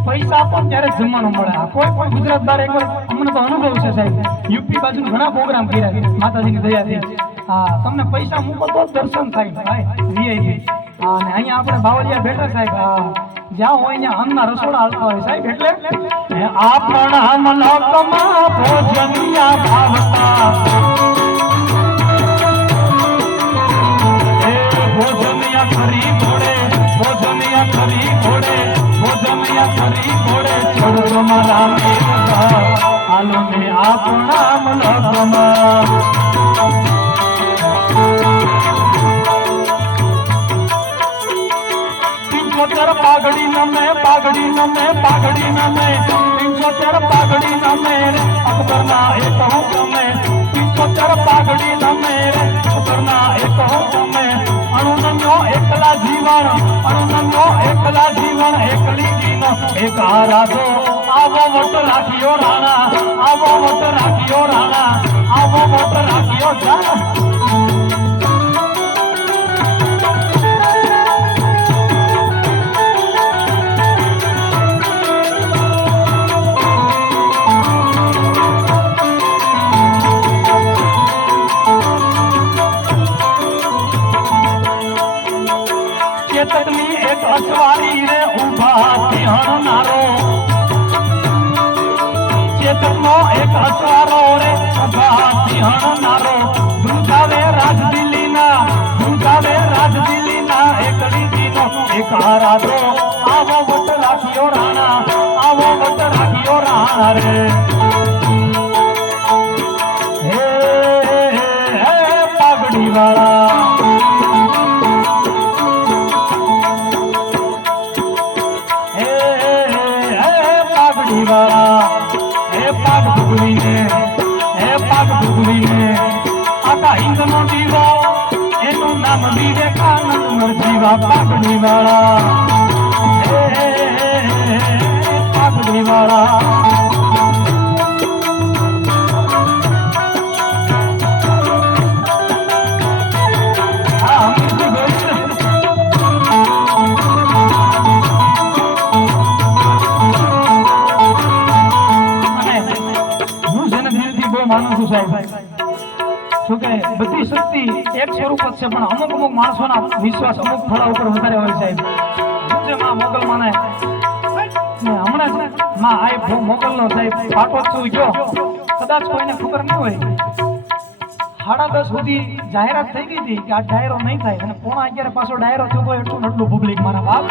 પૈસા આપો ત્યારે જમવાનું મળે કોઈ પણ ગુજરાત બહાર એકવાર અમને તો અનુભવ છે સાહેબ યુપી બાજુ ઘણા પ્રોગ્રામ કર્યા માતાજીની દયાથી હા તમને પૈસા મૂકો તો દર્શન થાય ભાઈ વીઆઈપી હા અને અહીંયા આપણે બાવળિયા બેઠા સાહેબ હા જ્યાં હોય ત્યાં અન્નના રસોડા હાલતા હોય સાહેબ એટલે આપણા મલકમાં ભોજનિયા ભાવતા ભોજનિયા ખરી ઘોડે ભોજનિયા ખરી ઘોડે ભોજનિયા ખરી ઘોડે છોડો મારા મેઘા હાલો ને આપણા મલકમાં પાઘડી નમે પાઘડી નમે પાઘડી નમે 75 પાઘડી નમે અકબરના એક હુકમે 75 પાઘડી નમે અકબરના એક હુકમે અણુનમ્યો એકલા જીવન એકલી જીનો એક આરાધો આવો મોટો રાખ્યો રાણા આવો મોટો રાખ્યો રાણા આવો મોટો રાખ્યો જા ચેતકની એક અસવારી રે ઉભા સિંહણનારો ચેતકનો એક અસવારો રે ઉભા સિંહણનારો ધ્રુજાવે રાજદિલ્હીના એકડી દીનો એક આરાધો આવો વટ રાખ્યો રાણા આવો વટ રાખ્યો રાણા રે હે પાઘડી વાળા પાગ ભૂગવીને આખા હિંદનો દીવો એનું નામ વિવેકાનંદ મરજીવા પાઘડી વાળા પાઘડી વાળા માનું છું સાહેબ શું કે બધી શક્તિ એક સ્વરૂપ જ છે પણ અમુક માણસોના વિશ્વાસ અમુક ફળા ઉપર વધારે હોય સાહેબ જે માં મોગલ માને હમણાં જ માં આ મોગલનો સાહેબ પાટોત્સવ ગયો કદાચ કોઈને ખબર ન હોય 10:30 સુધી જાહેરાત થઈ ગઈ હતી કે આ ડાયરો નહીં થાય અને 11:30 પાછો ડાયરો થયો તો એટલું પબ્લિક મારા બાપ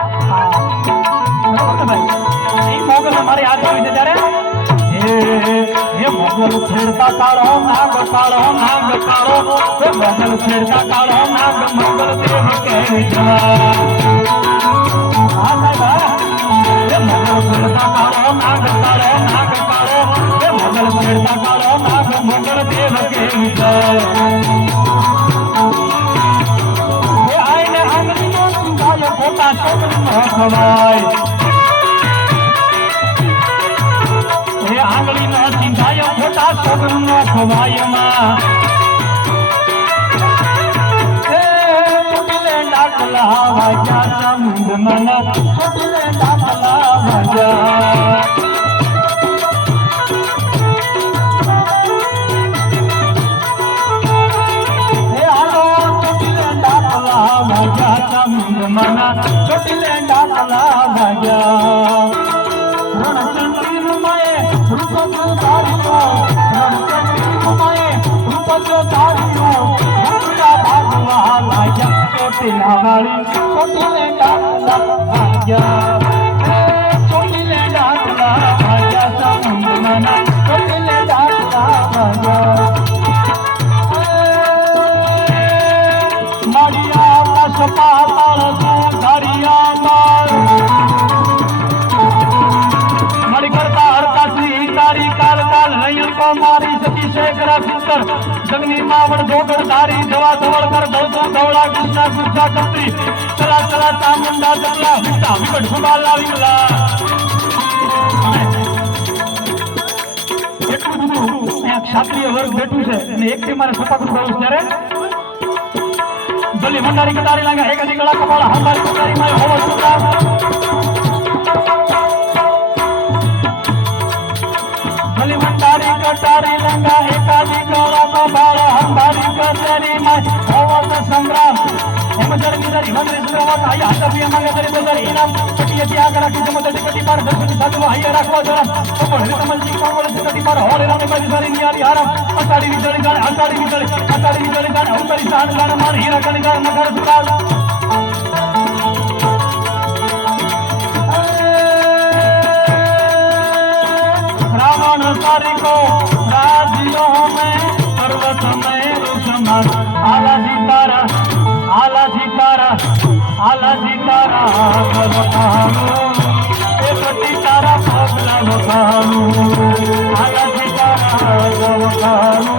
ભાઈ મોગલ મારી હાથ આવી છે ત્યારે हे मोगल छेड़ता कालो नाग कालो हे मोगल छेड़ता कालो नाग मंगल देव के विजय हे मोगल छेड़ता कालो नाग हे मोगल छेड़ता कालो नाग मंगल देव के विजय हे आईने अंगनी नो सिंगाय खोटा शोभन न खवाय आंगली न चिंतायो खोटा सोगन न खवायमा छोटीले डाकला वाजा समुंद मन छोटीले डाकला वाजा हे आलो छोटीले डाकला वाजा समुंद मन छोटीले डाकला वाजा ચોટીલા વાળી ચોટીલે ડાકલા ભાગ્યા ચોટીલે ડાકલા ભાગ્યા સમુદ્રના ચોટીલે ડાકલા ભાગ્યા માળિયા પાસ પાતાળ તું ઘડિયા મારી કરતા હરતા શ્રી તારી કાલ કાલ નયન કો મારી સતી શેખરા સિંદર જગની માવડ જોગર ધારી જવા ધવળ કર દૌતો ધવળા કૃષ્ણા કૃષ્ણા કંત્રી ચલા ચલા ચામુંડા ચપલા વિટા વિકટ સુબાલા વિમલા એટલું બધું અહીંયા ક્ષાત્રિય વર્ગ બેઠું છે અને એકથી મારે સપાટું થયું ત્યારે ભલી ભંડારી કટારી લાગ્યા એક અધી ગળા કપાળા હંબારી કટારી માં હોવો સુતા ભલી ભંડારી કટારી લાગ્યા એકાદી ગળા કપાળા હંબારી કટારી માં હોવો સંગ્રામ એમ જરમી દરી મંત્રી સુરવત આયા હાથપિયા માંગે દરી બદર ઇનામ ચટીએ ત્યાગ રાખી જમત કટી પર દર્શની સાધુ આયા રાખવા જરા કોણ હિતમલજી કોણ કટી પર હોલે રામે બાજી સારી નિયારી હારા અસાડી વિજળી ગાણે અસાડી વિજળી ગાણે ઉતરી સાણ ગાણે માર હીરા ગણી ગાણે મગર સુરાલ रावण सारी को राज्यों में पर्वत में रुषमान आला सितारा गवकानु एक सितारा पगला वकानु आला सितारा गवकानु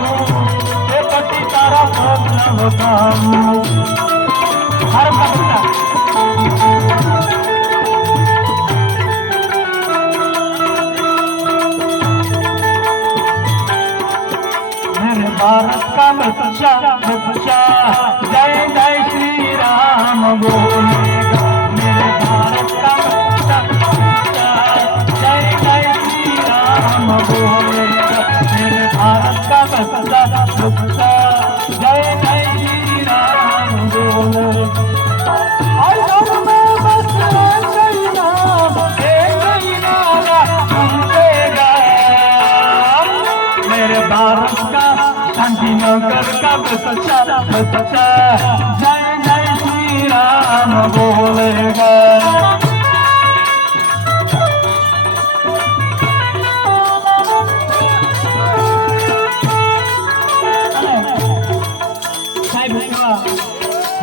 एक सितारा पगला वकानु हर पगला बच्चा जय जय श्री राम बोलेगा मेरे भारत का बच्चा जय जय श्री राम बोलेगा मेरे भारत का बच्चा जय जय श्री राम बोलेगा मेरे भारत का शांतिनगर का बच्चा जय जय श्री राम बोलेगा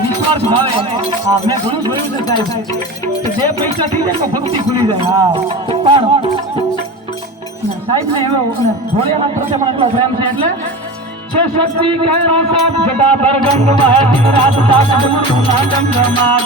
विश्वास भावे हाँ मैं घणું જોયું છે સાહેબ જે પૈસા થઈ જાય તો ભક્તિ ખુલી જાય हाँ પણ સાહેબ ને હવે ભોળિયાના પ્રત્યે પણ એટલો પ્રેમ છે એટલે છે શક્તિ કહેરો સાથ જટા બરગંગ મહત રાત તાકત મુના જંગમાત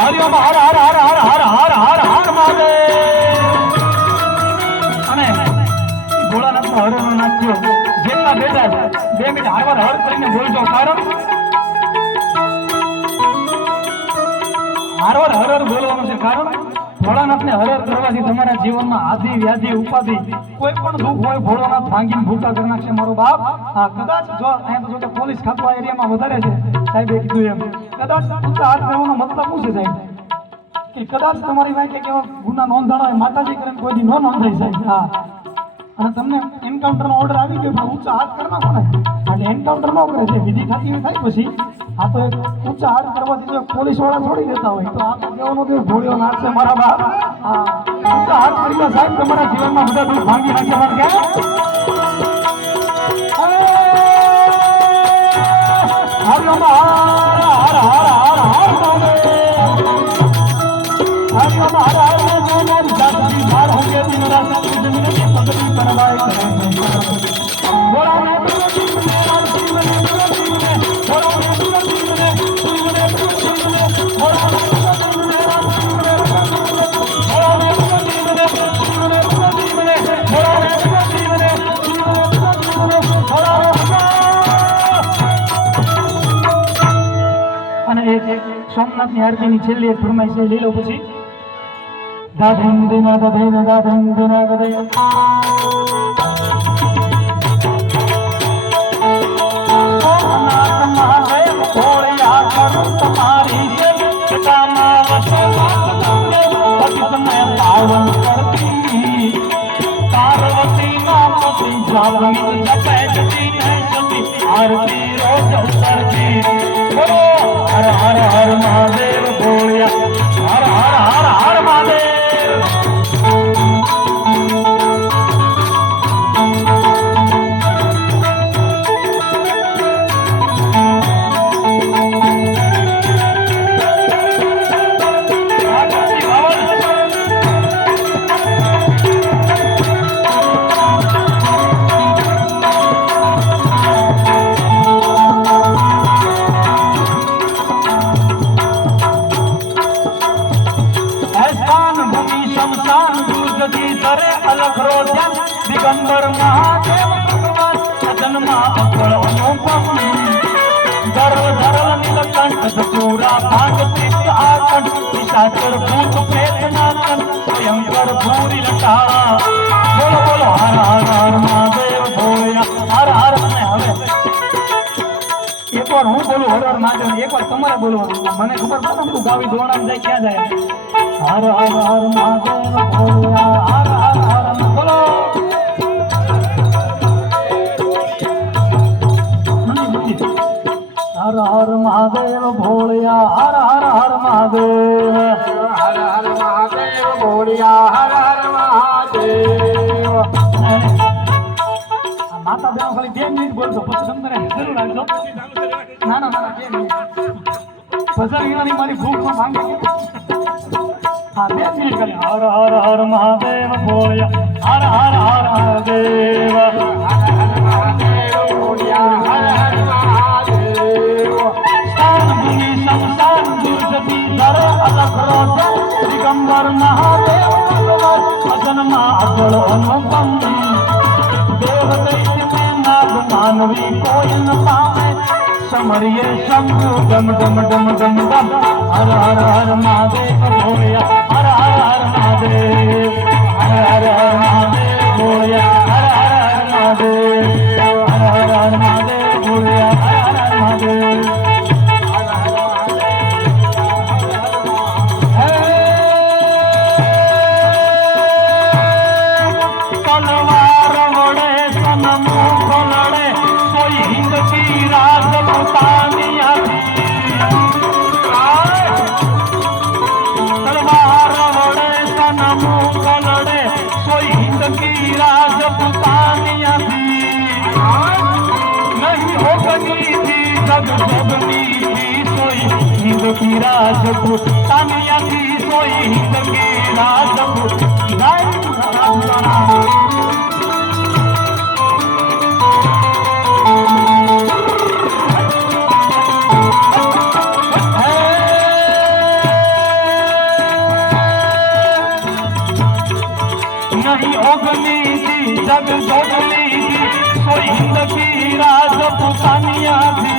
હરિઓમ હર હર હર હર હર હર હર હર મહાદેવ અને ભોળાનાથનો હરનો નાચ્યો જેટલા બેઠા છે 2 મિનિટ હર હર કરીને બોલજો કારણ હર હર બોલવાનું છે કારણ ભોળાનાથને હર હર કરવાથી તમારા જીવનમાં આદિ વ્યાધિ ઉપાધિ કોઈ પણ દુઃખ હોય ભોળાનાથ ભાંગીને ભૂકા કરી નાખશે મારો બાપ હા કદાચ જો અહીંયા તો પોલીસ ખાતું આ એરિયામાં વધારે છે સાહેબે કીધું એમ કદાચ ઊંચા હાથ કરવાનો મતલબ શું છે સાહેબ કે કદાચ તમારી વાંકે કેવા ગુના નોંધાણા હોય માતાજી કરીને કોઈ દી ન નોંધાય સાહેબ હા અને તમને એન્કાઉન્ટરનો ઓર્ડર આવી ગયો પણ ઊંચા હાથ કરી નાખો ને એટલે એન્કાઉન્ટર ન કરે છે વિધિ થતી હોય થાય પછી આ તો એક ઊંચા હાથ કરવાથી જો પોલીસ વાળા છોડી દેતા હોય તો આ તો કેવાનો દેવ ઘોડ્યો નાખશે મારા બાપ હા ઊંચા હાથ કરી સાહેબ તમારા જીવનમાં બધા દુઃખ ભાંગી નાખે મને કે હરિઓમ હર હર હર હર હર हरिओम हर हर मोहन जाति मार होंगे दिन रात जमीन में पगड़ी करवाए करेंगे बोला मैं प्रति मेरा जीवन प्रति में बोला मैं प्रति में बोला मैं प्रति में बोला मैं प्रति में बोला मैं प्रति में बोला मैं प्रति में અને એક સોમનાથની આરતીની છેલ્લી એક ફરમાઈશ છે લઈ લો પછી દાધન દિના દધન દાધન દિના દધન સોમનાથ મહાદેવ ભોળિયા કરું તમારી જટામાં પતિત મેં પાવન કરતી પાર્વતી ના પતિ जापनी जपै जती है सती आरती रोज उतरती बोलो हर हर हर महादेव बोलिया हर हर हर हर महादेव दिगंबर महादेव भगवान सजन्मा अकल अनुपम धरल धरल नीलकंठ पूरा भाग तीर्थ आकंठ निशाचर भूत प्रेत नाचन भयंकर भूरी लटारा बोलो बोलो हर हर हर महादेव भोया हर हर ने હવે એકવાર હું બોલું હર હર મહાદેવ એકવાર તમારે બોલવાનું મને ખબર પડે હું ગાવી દોણામ જાય ક્યાં જાય હર હર હર મહાદેવ ભોયા હર હર હર બોલો हर हर महादेव भोलिया हर हर हर महादेव હર હર મહાદેવ બોલિયા હર હર મહાદેવ માતા બેનો ખાલી 2 મિનિટ બોલજો પછી તમને જરૂર આવજો ના ના ના 2 મિનિટ ભજન ગીવાની મારી ભૂખ માંગે હા 2 મિનિટ ખાલી હર હર હર મહાદેવ ભોલિયા હર હર હર મહાદેવ હર હર મહાદેવ બોલિયા હર હર મહાદેવ संसार दुर्गति धर अलग रोचन दिगंबर महादेव भगवान अजन्मा अकल अनुपम देव दैत्य में नाग मानवी कोई न पावे समरिये शंभु डम डम डम डम डम हर हर हर महादेव भोलिया हर हर हर महादेव हर हर हर महादेव भोलिया हर हर हर महादेव हर हर हर महादेव भोलिया हर हर हर महादेव की राजपूत तानिया की सोई हिंद की राजपूत नहीं ओगली थी जग जोगली थी सोई हिंद की राजपूतानिया थी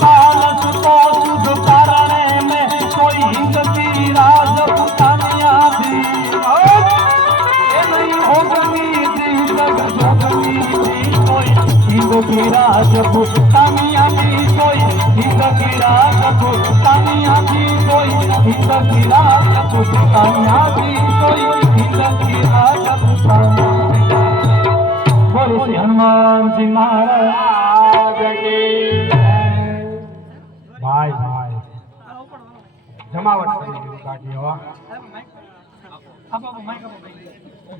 बालक को शुद्ध करने में कोई हिंद की राजपूतानिया थी नहीं होगनी थी जग जोगनी थी कोई हिंद की राजपूतानिया थी कोई हिंद की राजपूतानिया थी कोई हिंद की राजपूतानिया थी कोई हिंद की राजपूतानिया बोलो श्री हनुमान जी महाराज की ભાઈ ભાઈ જમાવટ કરી દીધું કાઢી હવા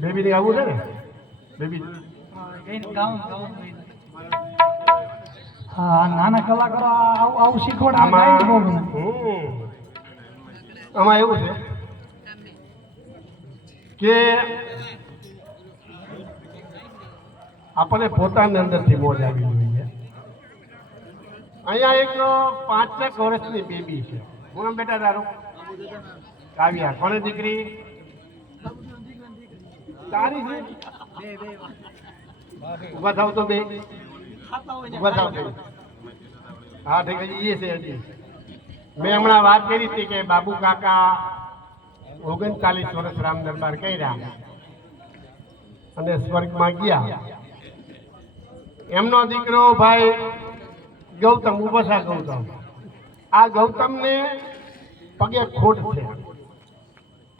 બેબી ને આવું છે ને બેબી હા નાના કલાકારો આવું શીખવાડે આમાં એવું છે કે આપણને પોતાની અંદરથી મોજ આવી જોઈએ અહીંયા એક 5-6 વર્ષની બેબી છે હું આમ બેટા તારું કાવ્યા કોને દીકરી તારી છે ઉભા થાવ તો બે ઉભા થાવ બે હા ઠીક છે એ છે હજી મેં હમણાં વાત કરી હતી કે બાબુ કાકા 39 વર્ષ રામ દરબાર કર્યા અને સ્વર્ગમાં ગયા એમનો દીકરો ભાઈ ગૌતમ ઉભા ગૌતમ આ ગૌતમને પગે ખોટ છે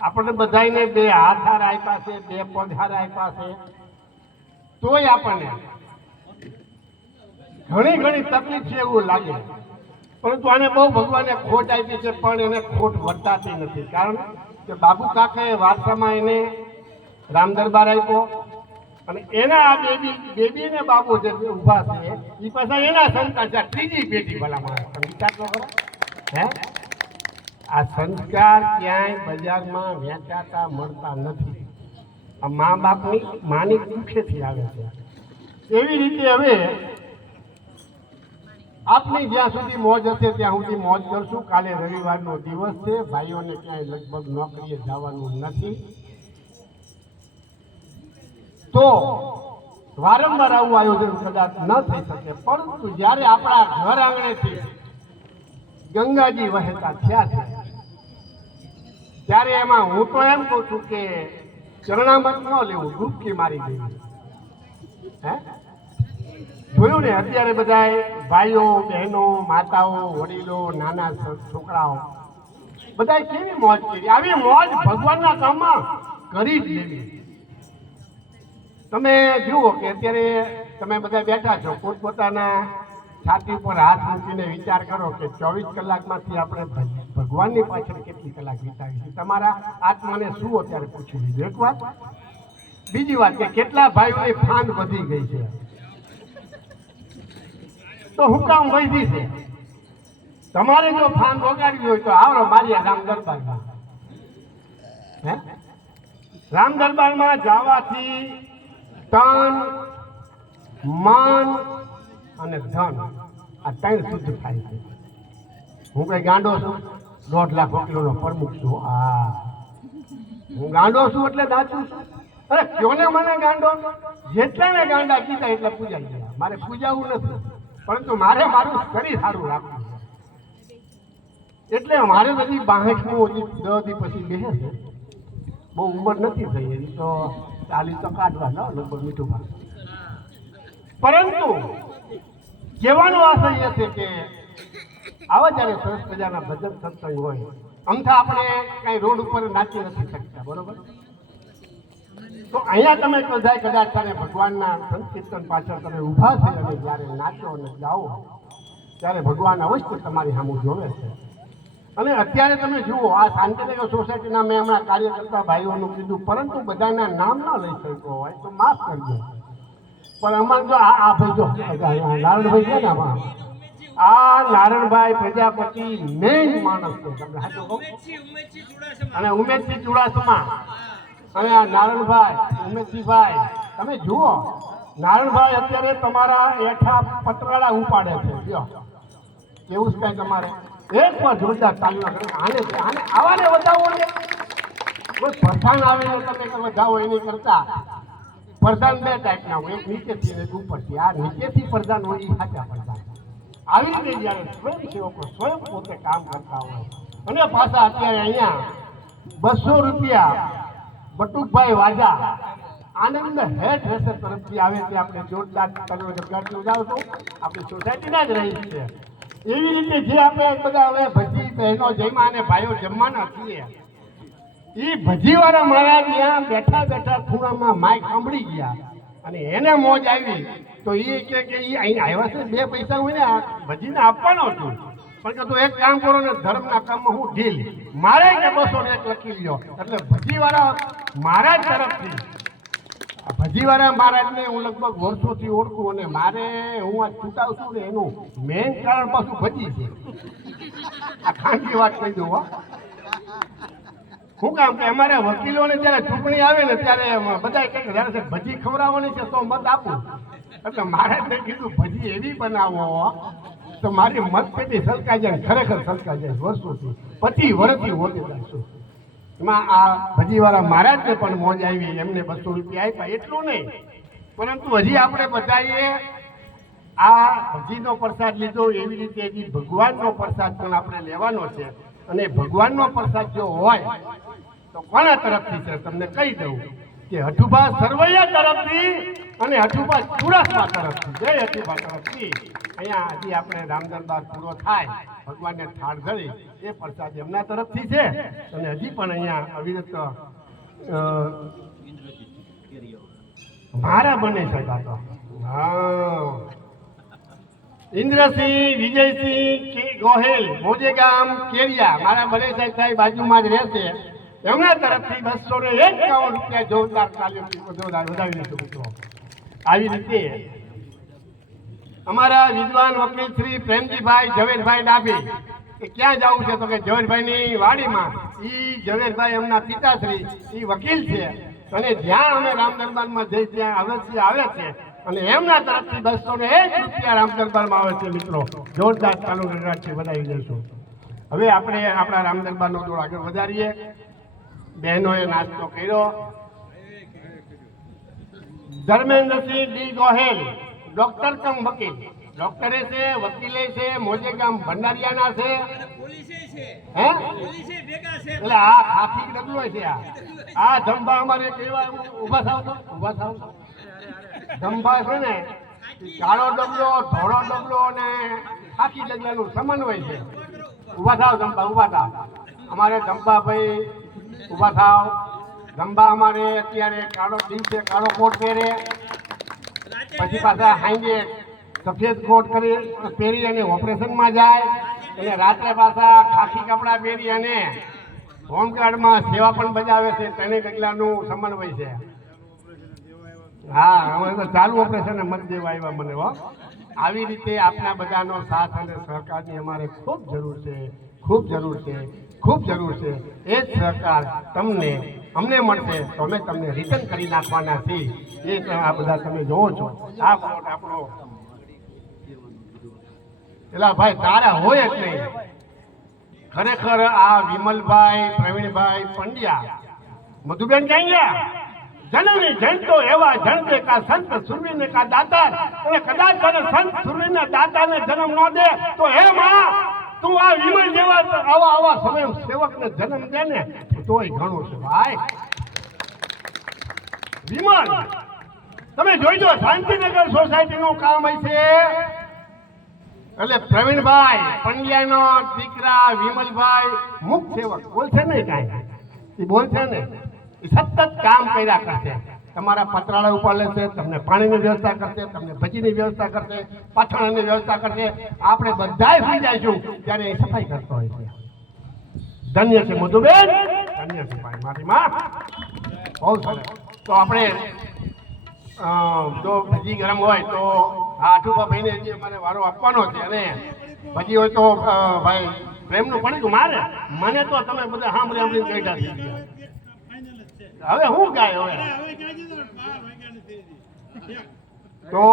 આપણને બધાને બે હાથ હાર આપ્યા છે, બે પગ હાર આપ્યા છે, તોય આપણને ઘણી ઘણી તકલીફ છે એવું લાગે. પરંતુ આને બહુ ભગવાને ખોટ આપી છે, પણ એને ખોટ વર્તાતી નથી. કારણ કે બાબુ કાકાએ વારસામાં એને રામ દરબાર આપ્યો, અને એના આ બેબી ને બાબુ જે ઊભા છે એ પાછા એના સંતાન છે, ત્રીજી પેઢી. ભલા માણસ વિચાર તો કરો. હે, આ સંસ્કાર ક્યાંય બજારમાં વેચાતા મળતા નથી. આ મા બાપની માની દુઃખેથી આવે છે. એવી રીતે હવે આપની જ્યાં સુધી મોજ હશે ત્યાં સુધી મોજ કરશું. કાલે રવિવારનો દિવસ છે, ભાઈઓને ક્યાંય લગભગ નોકરીએ જવાનું નથી, તો વારંવાર આવું આયોજન કદાચ ન થઈ શકે. પરંતુ જ્યારે આપણા ઘર આંગણેથી ગંગાજી વહેતા થયા છે, ત્યારે એમાં હું તો એમ કહું છું કે ચરણામત ન લેવું, ડૂબકી મારી દેવી. હે, જોયું ને અત્યારે બધા ભાઈઓ, બહેનો, માતાઓ, વડીલો, નાના છોકરાઓ બધા કેવી મોજ કરી. આવી મોજ ભગવાનના કામમાં કરી જ લેવી. તમે જુઓ કે અત્યારે તમે બધા બેઠા છો, પોતપોતાના છાતી ઉપર હાથ મૂકીને વિચાર કરો કે 24 કલાકમાંથી આપણે ભગવાનની પાછળ કેટલી કલાક વિતાવી છે. તમારા આત્માને શું અત્યારે પૂછી લીધું? એક વાત. બીજી વાત કે કેટલા ભાઈઓની ફાંદ વધી ગઈ છે, તો હું કામ વધી છે? તમારે જો ફાંદ વગાડવી હોય તો આવડો મારી રામ દરબારમાં. હે, રામ દરબારમાં જવાથી તન, મન અને ધન આ ત્રણ શુદ્ધ થાય છે. હું કઈ ગાંડો છું? 1.5 લાખ વકીલોનો પ્રમુખ છું. હા, હું ગાંડો છું એટલે દાચું છું? અરે કયો ને મને ગાંડો. જેટલાને ગાંડા કીધા એટલે પૂજાઈ ગયા. મારે પૂજાવું નથી, પરંતુ મારે મારું શરીર સારું રાખવું છે. એટલે મારે બધી 62 હજી 10 દી પછી બેસે છે. બહુ ઉંમર નથી થઈ એની, તો 40 તો કાઢવા લો લગભગ મીઠું પાસે. પરંતુ કહેવાનો આશય એ છે કે આવા જ્યારે સરસ મજાના ભજન સત્સંગ હોય, અમથા આપણે કઈ રોડ ઉપર નાચી નથી શકતા, બરોબર? તો અહીંયા તમે કદાચ ભગવાનના સંકીર્તન પાછળ તમે ઊભા છે અને જ્યારે નાચો અને ગાઓ ત્યારે ભગવાન અવશ્ય તમારી સામે જોવે છે. અને અત્યારે તમે જુઓ, આ શાંતિનગર સોસાયટીના મેં હમણાં કાર્યકર્તા ભાઈઓનું કીધું, પરંતુ બધાના નામ ના લઈ શક્યો હોય તો માફ કરજો. પણ અમારે જો આ ભાઈ જો નારણભાઈ છે ને, આમાં આ નારણભાઈ પ્રજાપતિ મેઇન માણસ છે, તમને સાચું કહું. અને ઉમેશજી ચુડાસમા અને આ નારણભાઈ, ઉમેશજીભાઈ, તમે જુઓ નારણભાઈ અત્યારે તમારા એઠા પટરાળા ઉપાડે છે. જો કેવું છે કાંઈ તમારે એક વાર જોરદાર તાલીમ કરે. આને આવાને વધાવો ને. કોઈ પ્રધાન આવીને તમે વધાવો એની કરતા પ્રધાન 2 ટાઈપના હોય, એક નીચેથી એક ઉપરથી. આ નીચેથી પ્રધાન હોય એ સાચા પ્રધાન. આવી રીતે જ્યારે સ્વયંસેવકો સ્વયં પોતે કામ કરતા હોય, અને પાછા અત્યારે અહીંયા 200 રૂપિયા બટુકભાઈ વાજા આનંદ હેઠ રેસર તરફથી આવે છે. આપણે જોરદાર ગરગાટલું જાવ તો આપણી સોસાયટીના જ રહી છે. એવી રીતે જે આપણે બધા હવે ભજી બહેનો જયમાં અને ભાઈઓ જમવાના છીએ, એ ભજીવાળા મહારાજ ત્યાં બેઠા બેઠા ખૂણામાં માઇક સાંભળી ગયા અને એને મોજ આવી, તો એ કે એ અહીં આવ્યા છે 2 પૈસા હું ને ભજીને આપવાનો છું, પણ કે તું એક કામ કરો ને, ધર્મના કામમાં હું ઢીલ, મારે કે 201 લખી લ્યો. એટલે ભજીવાળા મહારાજ તરફથી, ભજીવાળા મહારાજને હું લગભગ વર્ષોથી ઓળખું, અને મારે હું આ છૂટાવ છું ને એનું મેઇન કારણ પાછું ભજી છે. આ ખાનગી વાત કહી દઉં. શું કામ કે અમારે વકીલોને જ્યારે ચૂંટણી આવે ને ત્યારે બધા કહે કે જ્યારે ભજી ખવડાવવાની છે તો મત આપું. એટલે મારે મેં કીધું ભજી એવી બનાવો તો મારી મત પેટી સલકાઈ જાય, ખરેખર સલકાઈ જાય. વર્ષોથી 25 વર્ષથી હોદેદાર છું. એમાં આ ભજીવાળા મહારાજને પણ મોજ આવી, એમને 200 રૂપિયા આપ્યા. એટલું નહીં, પરંતુ હજી આપણે બધાએ આ ભજીનો પ્રસાદ લીધો, એવી રીતે હજી ભગવાનનો પ્રસાદ પણ આપણે લેવાનો છે. અને ભગવાનનો પ્રસાદ જો હોય તો કોના તરફથી છે તમને કહી દઉં કે હઠુભા સરવૈયા તરફથી અને હઠુભા ચુડાસમા તરફથી જય હઠુભા તરફથી અહીંયા હજી આપણે રામદરબાર પૂરો થાય ભગવાનને થાળ ધરી એ પ્રસાદ એમના તરફથી છે અને હજી પણ અહીંયા અવિરત મારા બને છે કાકા હા ઇન્દ્રસિંહ વિજયસિંહ ગોહેલ મોજેગામ કેરિયા મારા બને સાહેબ બાજુમાં જ રહેશે એમના તરફથી 251 રૂપિયા જોરદાર તાલીમથી વધાવી દઈશું મિત્રો આવી રીતે અમારા વિદ્વાન વકીલ શ્રી પ્રેમજીભાઈ ઝવેરભાઈ ડાભી એ ક્યાં જવું છે તો કે ઝવેરભાઈની વાડીમાં ઈ ઝવેરભાઈ એમના પિતાશ્રી ઈ વકીલ છે અને જ્યાં અમે રામદરબારમાં જઈ ત્યાં અવશ્ય આવે છે અને એમના તરફથી 201 રૂપિયા રામદરબારમાં આવે છે મિત્રો જોરદાર ચાલુ ગણરાજથી વધાવી દઈશું હવે આપણે આપણા રામદરબારનો દોર આગળ વધારીએ બહેનોએ નાસ્તો કર્યો ધર્મેન્દ્રસિંહ ડી ગોહેલ ડોક્ટર કમ વકીલ ડોક્ટરે છે વકીલે છે મોજેગામ ભંડારિયાના છે હે એટલે આ ખાખી ડગલો છે આ ધંભા અમારે કેવા ઊભા થાવ ધંભા છે ને કાળો ડગલો ધોળો ડગલો અને ખાખી ડગલાનું સમન્વય છે ઊભા થાવ ધંભા ઊભા થાવ અમારે ધંભા ભાઈ ઊભા થાવ ધંભા અમારે અત્યારે કાળો દિવસે કાળો કોટ પહેરે પછી પાછા હાંજે સફેદ કોટ પહેરી અને ઓપરેશનમાં જાય અને રાત્રે પાછા ખાખી કપડાં પહેરી અને હોમગાર્ડમાં સેવા પણ બજાવે છે તેને ડગલાનું સમન્વય છે હા અમે તો ચાલુ ઓપરેશન મત દેવા આવ્યા મને હો આવી રીતે આપના બધાનો સાથ અને સહકારની અમારે ખૂબ જરૂર છે ખૂબ જરૂર છે ખૂબ જરૂર છે એ જ સહકાર તમને અમને મળશે તો અમે તમને રિટર્ન કરી નાખવાના છીએ એ આ બધા તમે જોવો છો આ પ્લોટ આપણો પેલા ભાઈ તારા હોય જ નહીં ખરેખર આ વિમલભાઈ પ્રવીણભાઈ પંડ્યા મધુબેન ક્યાં ગયા જનની જનતો એવા જણતે કા સંત સુરવીરને કા દાતાર અને કદાચ તને સંત સુરવીરના દાતાને જન્મ ન દે તો હે માં તું આ વિમલ જેવા આવા સ્વયં સેવકને જન્મ દે ને તોય ઘણું છે ભાઈ વિમલ તમે જોઈજો શાંતિનગર સોસાયટીનું કામ હશે એટલે પ્રવીણભાઈ પંડ્યાનો દીકરા વિમલભાઈ મુખ્ય સેવક બોલશે નહીં કાંઈ એ બોલશે ને એ સતત કામ કર્યા કરશે તમારા પતરાળા ઉપર લેશે તમને પાણીની વ્યવસ્થા કરશે તમને ભજીની વ્યવસ્થા કરશે પાછળની વ્યવસ્થા કરશે આપણે બધાય સુઈ જઈશું ત્યારે એ સફાઈ કરતો હોય છે ધન્ય છે મધુબેન ધન્ય છે ભાઈ મારી માં બહુ સરસ તો આપણે જો ભજી ગરમ હોય તો આ આઠુભા ભાઈને જે અમારે વારો આપવાનો છે અને ભજી હોય તો ભાઈ પ્રેમનું પણ મારે મને તો તમે બધા સાંભળી બેઠા થઈ ગયા હવે હું ગાય હવે તો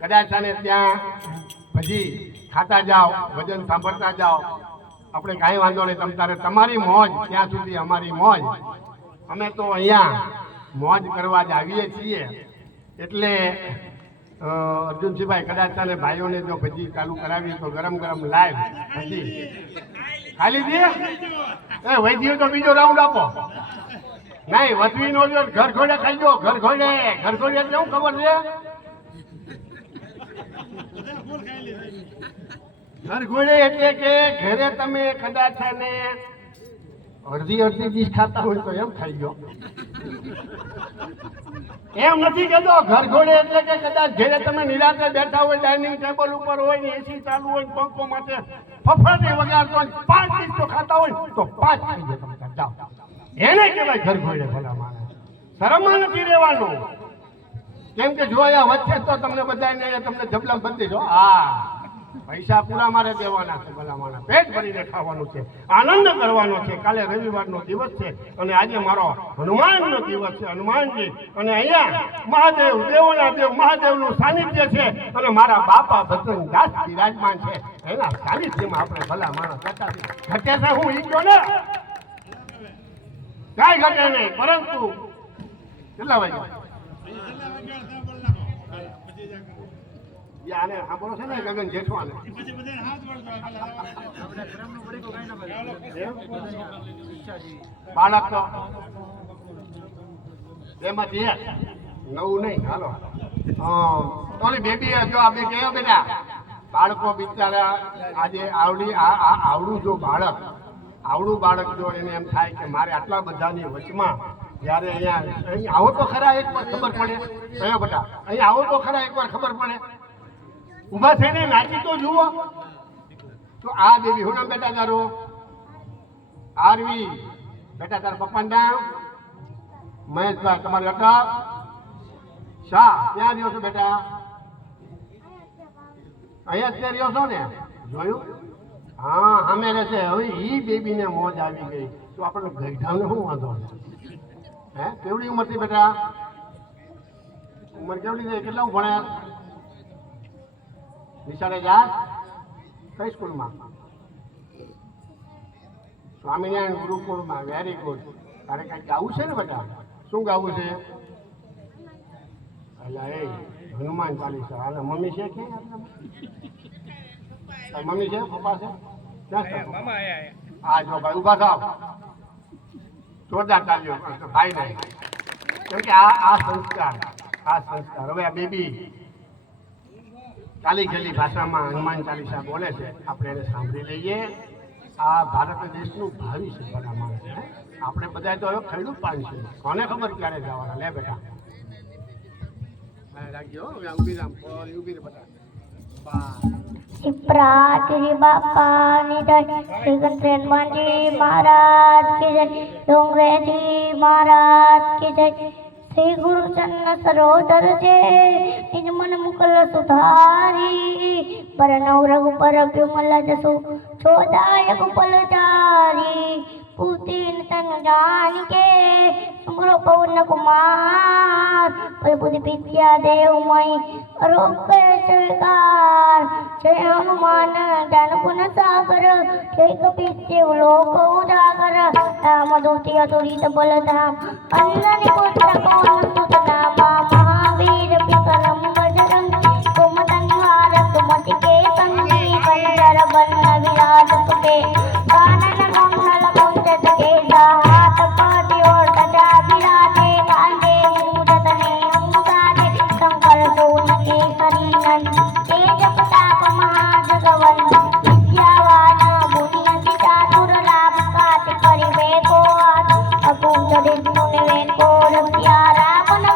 કદાચ ત્યાં ભજી ખાતા જાઓ વજન સાંભળતા જાઓ આપણે કાંઈ વાંધો નહીં તમ તારે તમારી મોજ ત્યાં સુધી અમારી મોજ અમે તો અહીંયા મોજ કરવા જ આવીએ છીએ એટલે અર્જુનસિંહભાઈ કદાચ તને ભાઈઓને જો ભજી ચાલુ કરાવીએ તો ગરમ ગરમ લાઈવ ભજી ખાલી દે એ વૈદ્યો તો બીજો રાઉન્ડ આપો નહીં વધવી નો જો ઘર ઘોડે ખાઈ જો ઘર ઘોડે એટલે શું ખબર છે ઘર ઘોડે એટલે કે ઘરે તમે કદાચ ને અડધી ડીશ ખાતા હોય તો એમ ખાઈ ગયો એમ નથી કહેતો ઘર ઘોડે એટલે કે કદાચ ઘરે તમે નિરાતે બેઠા હોય ડાઇનિંગ ટેબલ ઉપર હોય ને એસી ચાલુ હોય પંખો માટે ફફડાટી વગાડતો હોય 5 ડીશ તો ખાતા હોય તો 5 ખાઈ જાય તમે જાઓ એને કહેવાય ઘર ઘોડે ભલા માણસ શરમમાં નથી રહેવાનું કેમ કે જો અહીંયા વચ્ચે તો તમને બધાને તમને જબલમ બધી જો હા પૈસા પૂરા મારે દેવાના છે ભલા માણસ પેટ ભરીને ખાવાનું છે આનંદ કરવાનો છે કાલે રવિવારનો દિવસ છે અને આજે મારો હનુમાનનો દિવસ છે હનુમાનજી અને અહીંયા મહાદેવ દેવોના દેવ મહાદેવનું સાનિધ્ય છે અને મારા બાપા ભદ્રદાસ બિરાજમાન છે એના સાનિધ્યમાં આપણે ભલા માણસ ઘટે છે હું ઈ ગયો ને કાંઈ ઘટે નહીં પરંતુ કેટલા વાગ્યા આને સાંભળો છે ને ગગન જેઠવાને બાળક તો એમાંથી નવું નહીં હાલો ઓલી બેબી જો આપણે કહેયો બેટા બાળકો બિચારા આજે આવડું જો આવડું બાળક જો એને એમ થાય કે મારે આટલા બધાની વચમાં જ્યારે અહીં આવો તો ખરા એકવાર ખબર પડે કયો બેટા અહીં આવો તો ખરા એકવાર ખબર પડે ઊભા થઈને નાચી તો જુઓ તો આ બેબી હું નામ બેટા તારું આરવી બેટા તારા પપ્પાનું નામ મહેશભાઈ તમારું અટક શાહ ક્યાં રહ્યો છો બેટા અહીંયા જ રહ્યો છો ને જોયું હા અમે રહેશે હવે ઈ બેબીને મોજ આવી ગઈ તો આપણને ગઈઢાને શું વાંધો હે કેવડી ઉંમર થી બેટા ઉંમર કેવડી છે કેટલા ભણ્યા નિશાળે જા કઈ સ્કૂલમાં સ્વામિનારાયણ ગુરુકુળમાં વેરી ગુડ તારે કંઈક ગાવું છે ને બેટા શું ગાવું છે અલા એ હનુમાન ચાલીસા અને મમ્મી છે કે મમ્મી છે પપ્પા છે ક્યાં આ જો ભાઈ ઉભા થાવ જોરદાર ચાલ્યો ભાઈ નહીં કેમ કે આ સંસ્કાર હવે આ બેબી ચાલી ગયેલી ભાષામાં હનુમાન ચાલીસા બોલે છે આપણે એને સાંભળી લઈએ આ ભારત દેશનું ભાવિ છે બધા માણસ આપણે બધા તો હવે ખરડું પાન છે કોને ખબર ક્યારે જવાના લે બેટા રાખજો ઉભી રામ ઉભી રે બેટા પ્રાચીરી બાપાની જય શ્રી ગણેશ માજી મહારાજ की जय डोंगरेजी महाराज की जय श्री गुरु चरण सरोदर जे निज मन मुकल सुधारी परनव रघुपर विमल जसु चोदायक पलचारी पुतीन तन जान के सुमरो पवन कुमार पल बुद्धि विद्या देव मई रोग स्वीकार जय हनुमान ज्ञान गुण सागर जय कपीदेव लोक उजागर राम दूती अतुलित बल धाम अंजनी पुत्र पवन सुत नामा महावीर विक्रम बजरंग कुमदन हार सुमति के संगी कंजर बन विराट सुके कानन मंगल कुंजत के हाथ पाटी और तजा विराटे कांधे मूरत ने अंगारे शंकर सोन के करीनन तेज प्रताप महाजगवन विद्यावान बुनियति चातुर लाभ काट करिवे को आत अकुंठ दिनु निवेन को रसिया रावण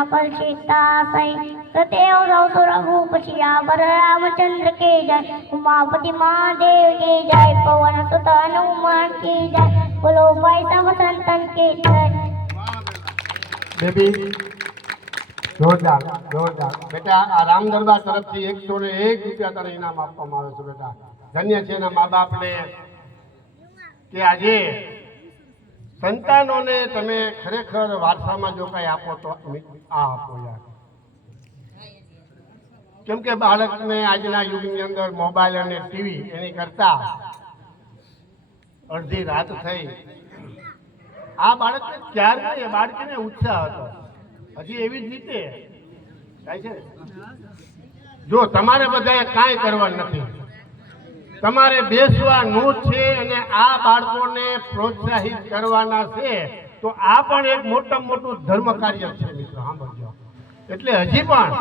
नकल सीता सही सदैव रहो रघुपति आवर रामचंद्र के जय उमापति महादेव के जय पवन सुत हनुमान की जय बोलो भाई सब संतन के जय। બેબી જોરદાર જોરદાર બેટા આ રામ દરબાર તરફથી 101 રૂપિયા તને ઇનામ આપવામાં આવે છે બેટા ધન્ય છે એના મા બાપને કે આજે સંતાનોને તમે ખરેખર વારસામાં જો કાંઈ આપો તો આ આપો યાર કેમ કે બાળકને આજના યુગની અંદર મોબાઈલ અને ટીવી એની કરતા અડધી રાત થઈ આ બાળકને ત્યારથી એ બાળકીને ઉત્સાહ હતો હજી એવી જ રીતે થાય છે જો તમારે બધાએ કાંઈ કરવાનું નથી તમારે બેસવાનું જ છે અને આ બાળકોને પ્રોત્સાહિત કરવાના છે તો આ પણ એક મોટામાં મોટું ધર્મ કાર્ય છે મિત્રો સાંભળજો એટલે હજી પણ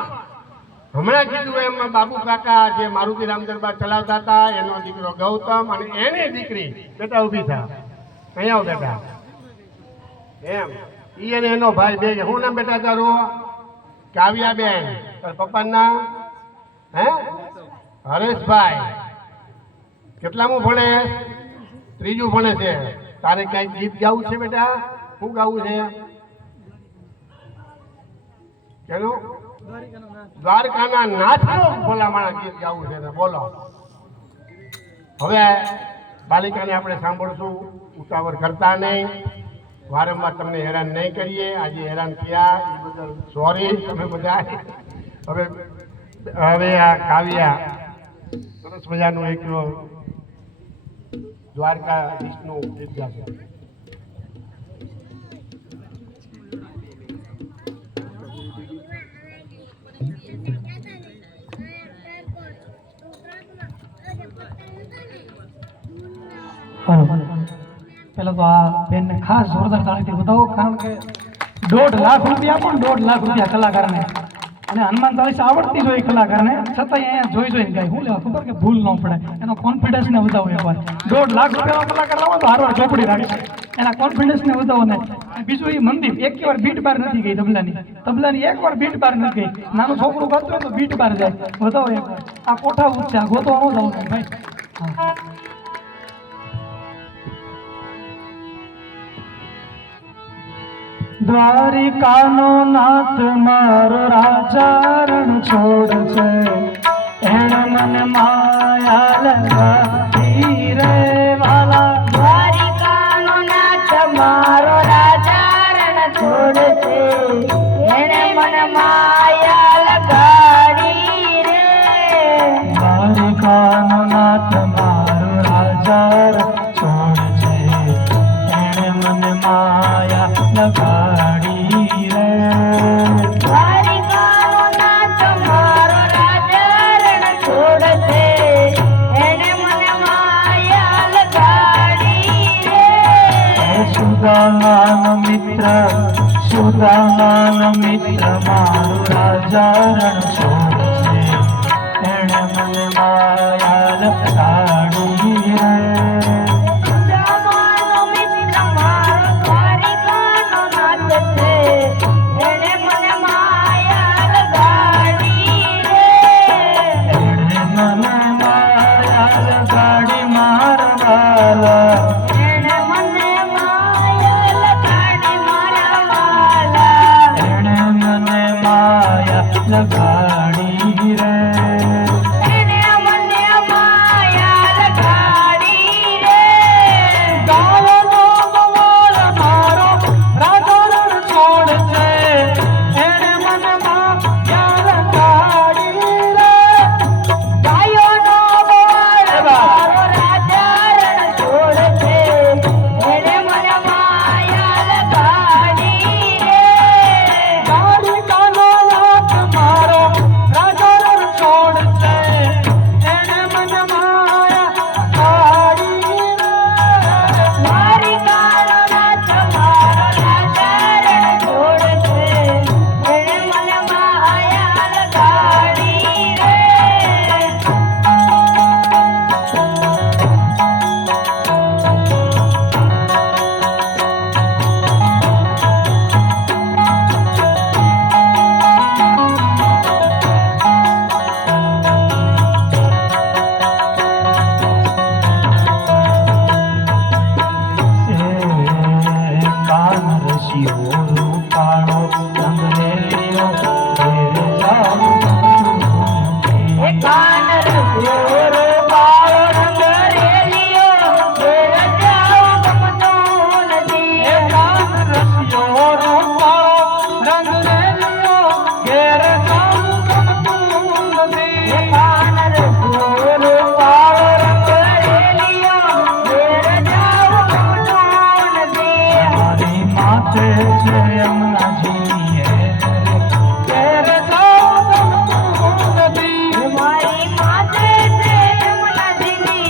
હમણાં કીધું એમ બાબુ કાકા જે મારુતિ રામ દરબાર ચલાવતા હતા એનો દીકરો ગૌતમ અને એની દીકરી બેટા ઊભી થા અહીંયા આવ બેટા એમ ઈ અને એનો ભાઈ બે શું નામ બેટા તારું કાવ્યાબેન તાર પપ્પાનું નામ હે હરેશભાઈ કેટલામું ભણે ત્રીજું ભણે છે તારે કઈ ગીત ગાવું છે બેટા શું ગાવું છે કેનું દ્વારકાના નાથનું ભોલામાણા ગીત ગાવું છે ને બોલો હવે બાલિકાને આપણે સાંભળશું ઉતાવળ કરતા નહીં વારંવાર તમને હેરાન નહીં કરીએ આજે હેરાન થયા એ બદલ સોરી તમે બધા હવે આ કાવ્યા સરસ મજાનું એક દ્વારકાધીશનું ગીત ગાશે પેલા તો આ બેનને ખાસ જોરદાર તાળીથી બતાવો કારણ કે 1.5 લાખ રૂપિયા પણ 1.5 લાખ રૂપિયા કલાકારને અને હનુમાન ચાલીસા આવડતી જ હોય કલાકારને છતાંય અહીંયા જોઈને ગાય શું લેવા ખબર કે ભૂલ ન પડે એનો કોન્ફિડન્સને વધાવો એકવાર 1.5 લાખ રૂપિયાનો કલાકાર લાવો તો હારવાર ચોપડી રાખશે એના કોન્ફિડન્સને વધાવો ને બીજું એ મંદિર એક વાર બીટ બાર નથી ગઈ તબલાની એક વાર બીટ બાર નથી ગઈ નાનું છોકરું ગાતું હોય તો બીટ બાર જાય વધાવો એકવાર આ કોઠા ઉચ્ચ છે આ ગોતવા ન જવું ભાઈ હા દ્વારિકાનો નાથ મારો રાજા રણ છોડ છે એણે મને માયા લગાવી રે વાલા દ્વારિકાનો નાથ મારો રાજા રણ છોડ છે એણે મને માયા લગાડી રે દ્વારિકાનો નાથ મારો રાજા રણ છોડ છે એણે મને માયા લગાડી રે દ્વારિકાનો નાથ મારો રાજા રણ છોડ છે એણે મને માયા લગાડી રે સુદામાનો મિત્ર મારો રાજા રણ છોડ છે એણે મને માયા લગાડી રે સુદામાનો મિત્ર મારો દ્વારિકાનો નાથ છે એણે મને માયા લગાડી રે એણે મને માયા લગાડી મારા વાલા એણે મને માયા લગાડી મારા વાલા એણે મને માયા લગાડી રે એણે મને માયા રસિયો રૂપાળો રંગ રેલિયો ઘેર જાઉં એ કાન રસિયો રૂપાળો રંગ રેલિયો ઘેર જાઉં ગમતું નથી એ કાન રસિયો રૂપાળો રંગ રેલિયો ઘેર જાઉં ગમતું નથી એ કાન રસિયો રૂપાળો રંગ રેલિયો ઘેર જાઉં ગમતું નથી મારી માથે છે યમુનાજી ઘેર જાઉં ગમતું નથી મારી માથે છે યમુનાજી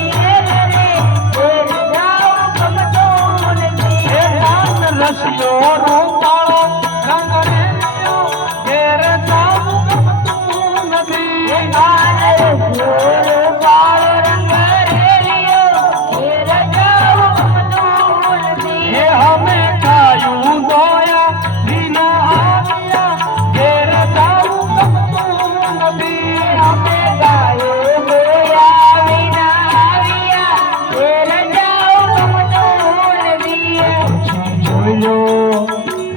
ઘેર જાઉં ગમતું નથી એ કાન રસિયો રૂપાળો રંગ રેલિયો ઘેર જાઉં ગમતું નથી એ કાન રસિયો રૂપાળો રંગ રેલિયો ઘેર જાઉં ગમતું નથી એ અમે કાયું દોયા વિના આવ્યા ઘેર જાઉં ગમતું નથી અમે કાયું દોયા વિના આવ્યા ઘેર જાઉં ગમતું નથી પછી જોયો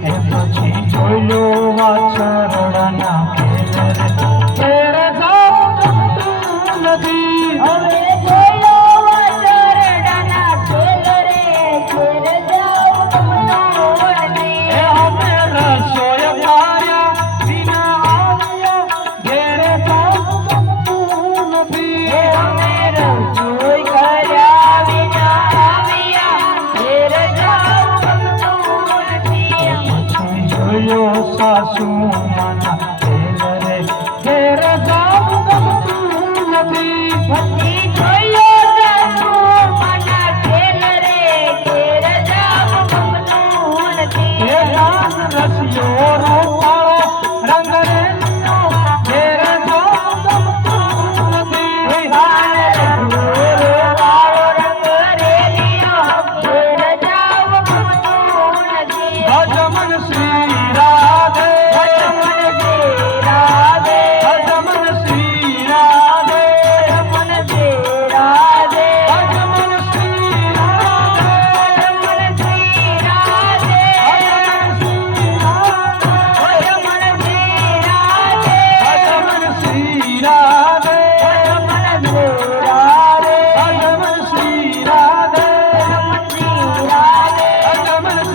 એ પછી જોયો વાછરડાના ખેલ ઘેર જાઉં ગમતું નથી હવે જોયો વાછરડાના ખેલ રે ઘેર જાઉં ગમતું નથી એ અમે રસોઈ પાયા વિના આવ્યા ઘેર જાઉં ગમતું નથી એ અમે રસોઈ કર્યા વિના આવ્યા ઘેર જાઉં ગમતું નથી પછી જોયો સાસુ માના ખેલ રે ઘેર જાઉં ગમતું નથી પછી જોયો સાસુ માના ખેલ રે ઘેર જાઉં ગમતું નથી એ કાન રસિયો રૂપાળો રંગ રેલિયો ઘેર જાઉં ગમતું નથી એ કાન રસિયો રૂપાળો રંગ રેલિયો ઘેર જાઉં ગમતું નથી ભજમન શ્રી રાધે ભજમન શ્રી રાધે ભજમન શ્રી રાધે ભજમન શ્રી રાધે ભજમન શ્રી રાધે ભજમન શ્રી રાધે ભજમન શ્રી રાધે ભજમન શ્રી રાધે ભજમન શ્રી રાધે ભજમન શ્રી રાધે ભજમન શ્રી રાધે ભજમન શ્રી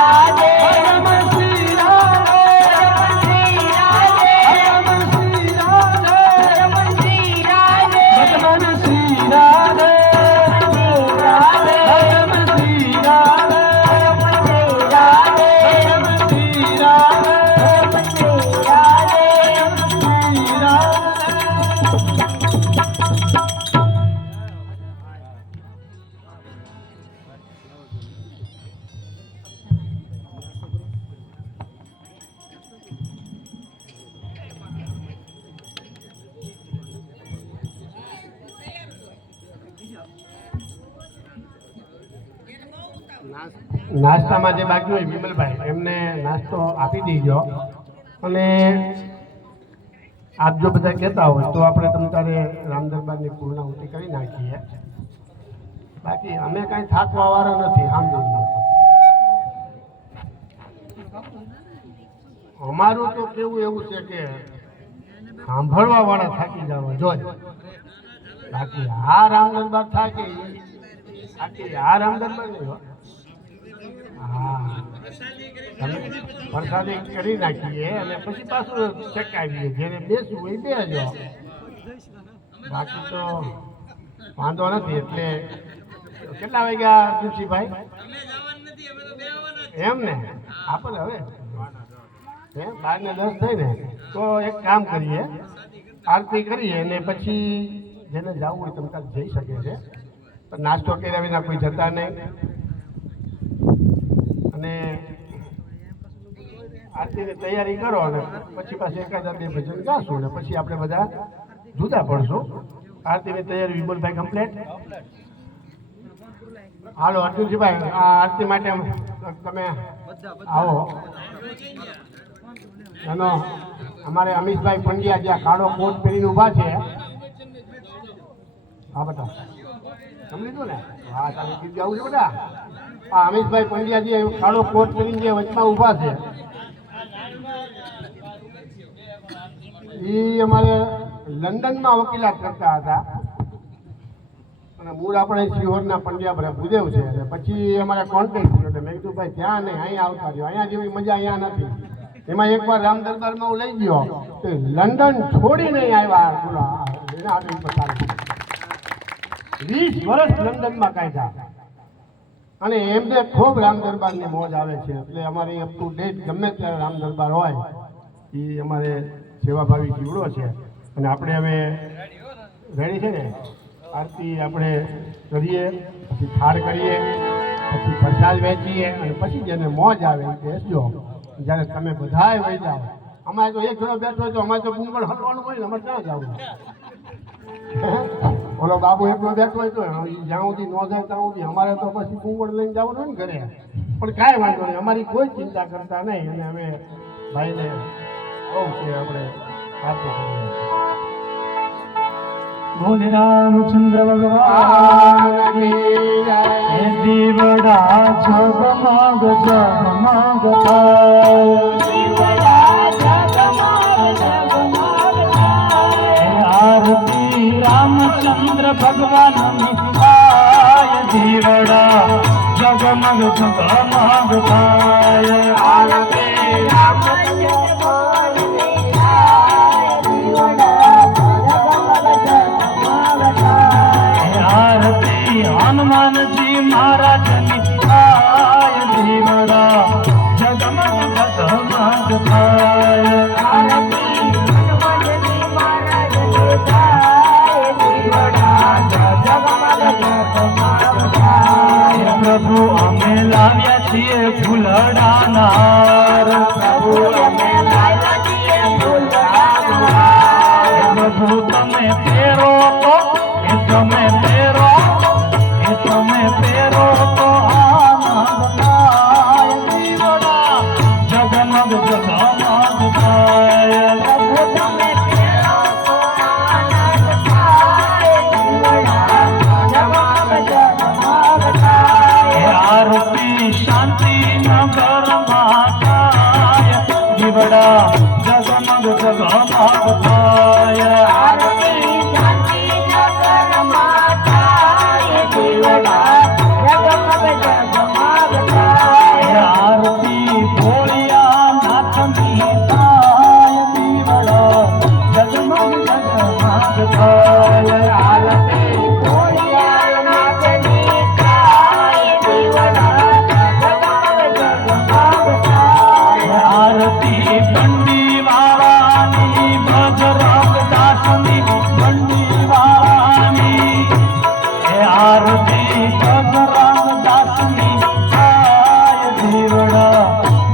રાધે ભજમન શ્રી નાસ્તામાં જે બાકી હોય વિમલભાઈ એમને નાસ્તો આપી દેજો અને આપ જો બધા કહેતા હોય તો આપણે તમ તારે રામદરબારની પૂર્ણાહુતિ કરી નાખીએ. બાકી અમે કાંઈ થાકવા વાળા નથી. સાંભળી અમારું તો કેવું એવું છે કે સાંભળવા વાળા થાકી જવા જોઈએ. બાકી આ રામદરબાર થાકે બાકી આ રામદરબાર નહીં હોય. હા તમે પ્રસાદી કરી નાખીએ અને પછી પાછું ચકાવીએ. જેને બેસવું હોય બેસજો. બાકી તો વાંધો નથી. એટલે કેટલા વાગ્યા તુલસીભાઈ? એમ ને આપણે હવે 12 ને 10 થાય ને તો એક કામ કરીએ, આરતી કરીએ અને પછી જેને જવું હોય તમે ત્યાં જઈ શકે છે. પણ નાસ્તો કર્યા વિના કોઈ જતા નહીં. અને આરતીની તૈયારી કરો અને પછી પાછું એકાદા 2 ભજન ગાશું ને પછી આપણે બધા જુદા પડશું. આરતીની તૈયારી વિમલભાઈ કમ્પ્લીટ. હાલો અર્જુનજીભાઈ, આ આરતી માટે તમે આવો. એનો અમારે અમીશભાઈ પંડ્યા જ્યાં કાળો કોટ પહેરીને ઊભા છે. હા બતાવો, સમજી લીધું ને? હા, તારે ગીત ગાવું છે બધા. આ અમિતભાઈ પંડ્યાજી એ કાળો કોટ કરીને જે વચમાં ઊભા છે એ અમારે લંડનમાં વકીલાત કરતા હતા અને મૂળ આપણે શિહોરના પંડ્યા ભૂદેવ છે અને પછી અમારે કોન્ટેક્ટ થયો એટલે મેં કીધું ભાઈ ત્યાં નહીં અહીંયા આવતા રહ્યો, અહીંયા જેવી મજા અહીંયા નથી. એમાં એકવાર રામ દરબારમાં હું લઈ ગયો તો લંડન છોડી નહીં આવ્યા બોલો એના આગળ પસાર 20 વર્ષ લંડનમાં કાઢ્યા અને એમને ખૂબ રામ દરબારની મોજ આવે છે એટલે અમારી અપ ટુ ડેટ ગમે ત્યારે રામ દરબાર હોય એ અમારે સેવાભાવી જીવડો છે અને આપણે હવે રેડી છે ને આરતી આપણે કરીએ પછી થાળ કરીએ પછી પ્રસાદ વેચીએ અને પછી જેને મોજ આવે એ બેસજો જ્યારે તમે બધાય વહી જાઓ. અમારે તો એક જણો બેઠો હોય તો અમારે તો ગુંગળ હલવાનું હોય ને અમારે ક્યાં જવું ઓલો બાબુ એકલો બેઠો હોય તો જ્યાં સુધી ન જાય ત્યાં સુધી અમારે તો પછી ગુંગળ લઈને જવાનું હોય ને ઘરે પણ કાંઈ વાંધો નહીં અમારી કોઈ ચિંતા કરતા નહીં અને અમે ભાઈને કહું કે આપણે આરતી કરીએ. બોલે રામચંદ્ર ભગવાન હે દીવડા જગમગ જગમગ આરતી રામચંદ્ર ભગવાન દીવડા જગમગ જગમગ થાય આરતી આરતી હનુમાનજી મહારાજની થાય દીવડા જગમગ જગમગ થાય આરતી હનુમાનજી મહારાજની થાય દીવડા જગમગ જગમગ થાય પ્રભુ અમે લાવ્યા છીએ ફૂલડાના હાર પ્રભુ અમે લાવ્યા છીએ ફૂલડાના હાર પ્રભુ તમે પહેરો તો તમે પહેરો તો આનંદ થાય દીવડા જગમગ જગમગ થાય પ્રભુ તમે પહેરો તો આનંદ થાય દીવડા જગમગ જગમગ થાય આરતી શાંતિ નગરમાં થાય દીવડા જગમગ જગમગ થાય આરતી શાંતિ નગરમાં થાય દીવડા જગમગ જગમગ થાય આરતી ભોળિયા નાથની થાય દીવડા જગમગ જગમગ થાય આરતી ભોળિયા નાથની થાય દીવડા જગમગ જગમગ થાય આરતી બંડી વાળાની ભજરંગ દાસની બંડી વાળાની આરતી ભજરંગ દાસની થાય દીવડા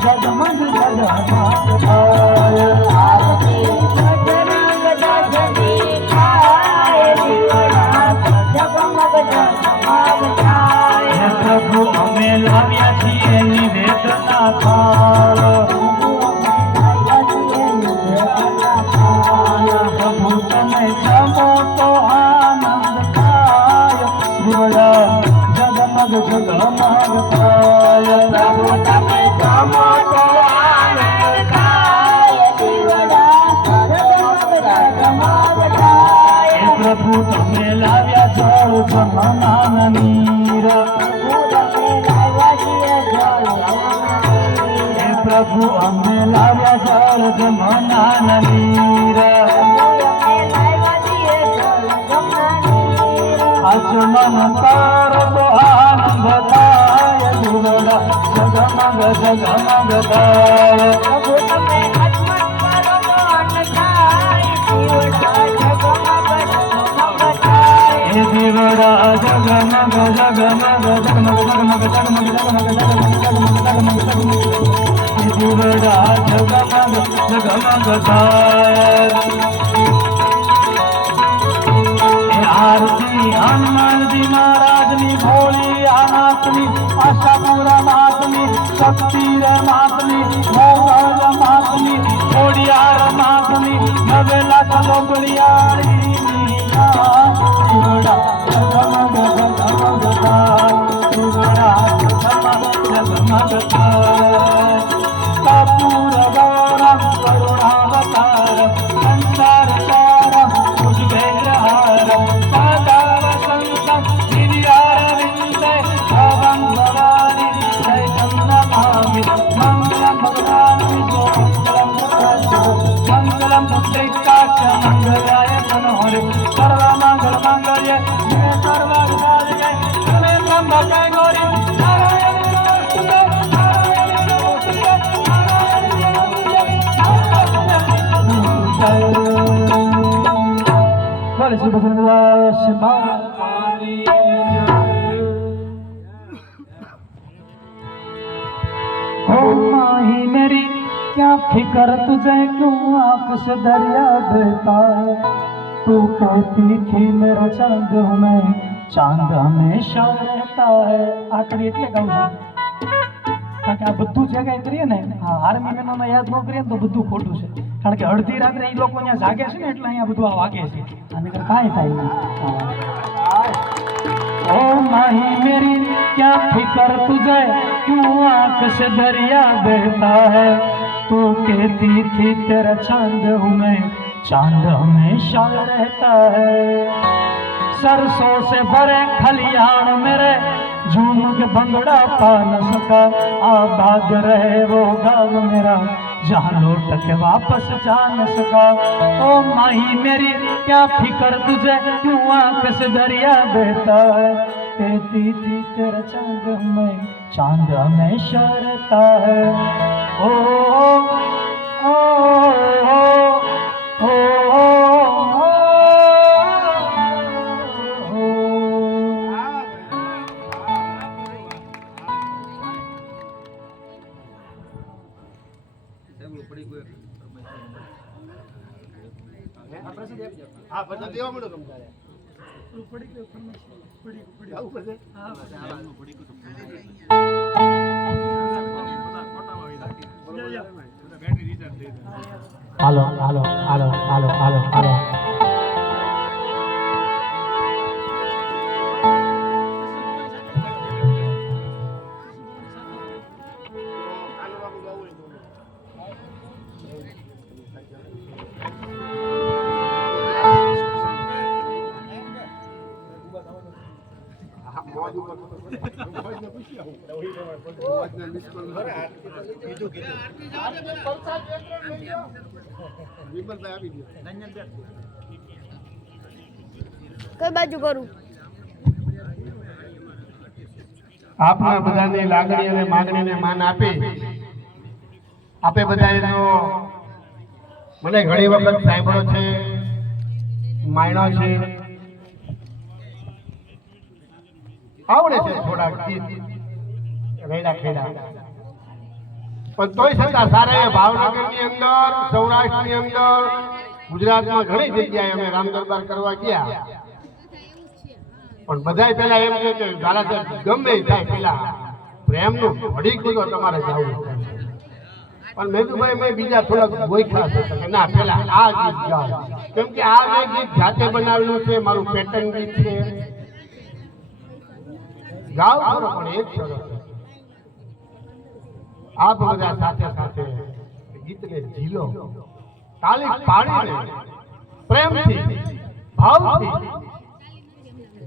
જગમગ જગમગ થાય આરતી ભજરંગ દાસની થાય દીવડા જગમગ જગમગ થાય પ્રભુ અમે લાવ્યા છીએ નિવેદના થાળ પ્રભુ તમે જમો તો આનંદ થાય દીવડા જગમગ જગમગ થાય પ્રભુ તમે જમો તો આનંદ થાય દીવડા જગમગ જગમગ થાય પ્રભુ તમે લાવ્યા જળ જમના નીર પ્રભુ અમે લાવ્યા જળ જમના નીર આચમન તારો તો આનંદ થાય દીવડા જગમગ જગમગ થાય પ્રભુ તમે આચમન તારો તો આનંદ થાય દીવડા જગમગ જગમગ થાય હે દીવડા જગમગ જગમગ જગમગ જગમગ જગમગ જગમગ જગમગ જગમગ દીવડા જગમગ જગમગ થાય આરતી હનુમાનજી મહારાજની ભોળી આનાથની આશાપુરા માતની શક્તિ રે માતની મોગલ માતની ઓડિયાર માતની નવેલા કલોકડિયાળી દીવડા જગમગ જગમગ થાય દીવડા મંગલાય મનોહરે સર્વ મંગલ માંગલ્ય શિવે સર્વાર્થ સાધકે શરણે ત્ર્યંબકે ગૌરી નારાયણી નમોસ્તુતે નારાયણી નમોસ્તુતે નારાયણી નમોસ્તુતે બોલે શ્રી ભદ્રદાસ બાપાની જય। ओ माही मेरी क्या फिकर तुझे क्यों आंख से दरिया बहता है तू कहती थी मेरा चांद मैं चांद हमेशा रहता है आकड़ी એટલે ગાઉં છું કારણ કે આ બધું જે કાંઈ કરીએ ને આ આર્મી મેનોને યાદ ન કરીએ ને તો બધું ખોટું છે કારણ કે અડધી રાત્રે એ લોકો અહીંયા જાગે છે ને એટલે અહીંયા બધું આ વાગે છે અને કાંઈ થાય નહીં। ओ माही मेरी क्या फिकर तुझे क्यों आंख से दरिया बहता है तू कहती थी तेरा चांद हूँ मैं चांद हमेशा रहता है सरसों से भरे खलियान मेरे झूम के भंगड़ा पा न सका आबाद रहे वो गाँव मेरा जहाँ लौट के वापस जा न सका। ओ माही मेरी क्या फिकर तुझे क्यों आंख से दरिया बहता है कहती थी तेरा चांद में चांद हमेशा रहता है। ओ ओ ओ આ બધા દેવા મળો સમજાય આવું પડશે હાલો હાલો હાલો હાલો હાલો હાલો કઈ બાજુ કરું આપના બધાની લાગણી અને માંગણીને માન આપી આપે બધાનો મને ઘણી વખત સાંભળ્યો છે માયણો છે આવડે છે થોડા ગીત રેડા ખેડા પણ તોય છતાં સારા ભાવનગરની અંદર સૌરાષ્ટ્રની અંદર ગુજરાતમાં ઘણી જગ્યાએ અમે રામ દરબાર કરવા ગયા પણ બધાય પહેલા એમ કહે કે ગાલા ગમે થાય પેલા પ્રેમનું ભડીકું તો તમારે જવું પણ મેં તો ભાઈ મેં બીજા થોડાક ગોઈખા છે કે ના પેલા આ ગીત ગાઓ કેમ કે આ મેં ગીત જાતે બનાવેલું છે મારું પેટર્ન ગીત છે ગાવ ખરો પણ એક સરસ આપ બધા સાથે સાથે ગીતને ઝીલો તાલી પાડીને પ્રેમથી ભાવથી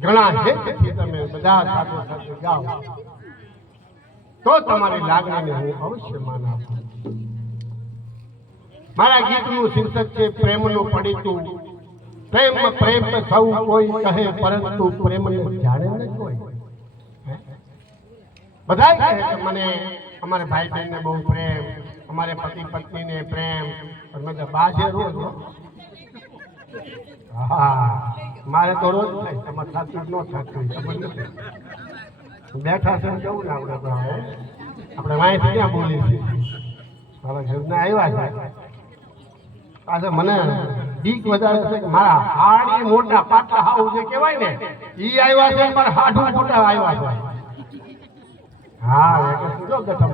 ઘણા હેતથી તમે બધા સાથે સાથે ગાઓ તો તમારી લાગણીને હું અવશ્ય માન આપું। મારા ગીતનું શીર્ષક છે પ્રેમનું પડીતું। પ્રેમ પ્રેમ સૌ કોઈ કહે પરંતુ પ્રેમને જાણે ન કોઈ। બધા કહે કે મને અમારે ભાઈ બહેનને બહુ પ્રેમ અમારે પતિ પત્નીને પ્રેમ પણ બધા બાજે રોજ હા મારે તો રોજ થાય તમારે સાચું ન થતું ખબર નથી બેઠા છે કેવું ને આપણે વાંચી ક્યાં બોલી છીએ મારા ઘરના આવ્યા છે આજે મને બીક વધારે છે કે મારા હાડ એ મોટા પાટલા હાવ જે કહેવાય ને ઈ આવ્યા છે મારા હાડું મોટા આવ્યા છે હા જો ગઠમ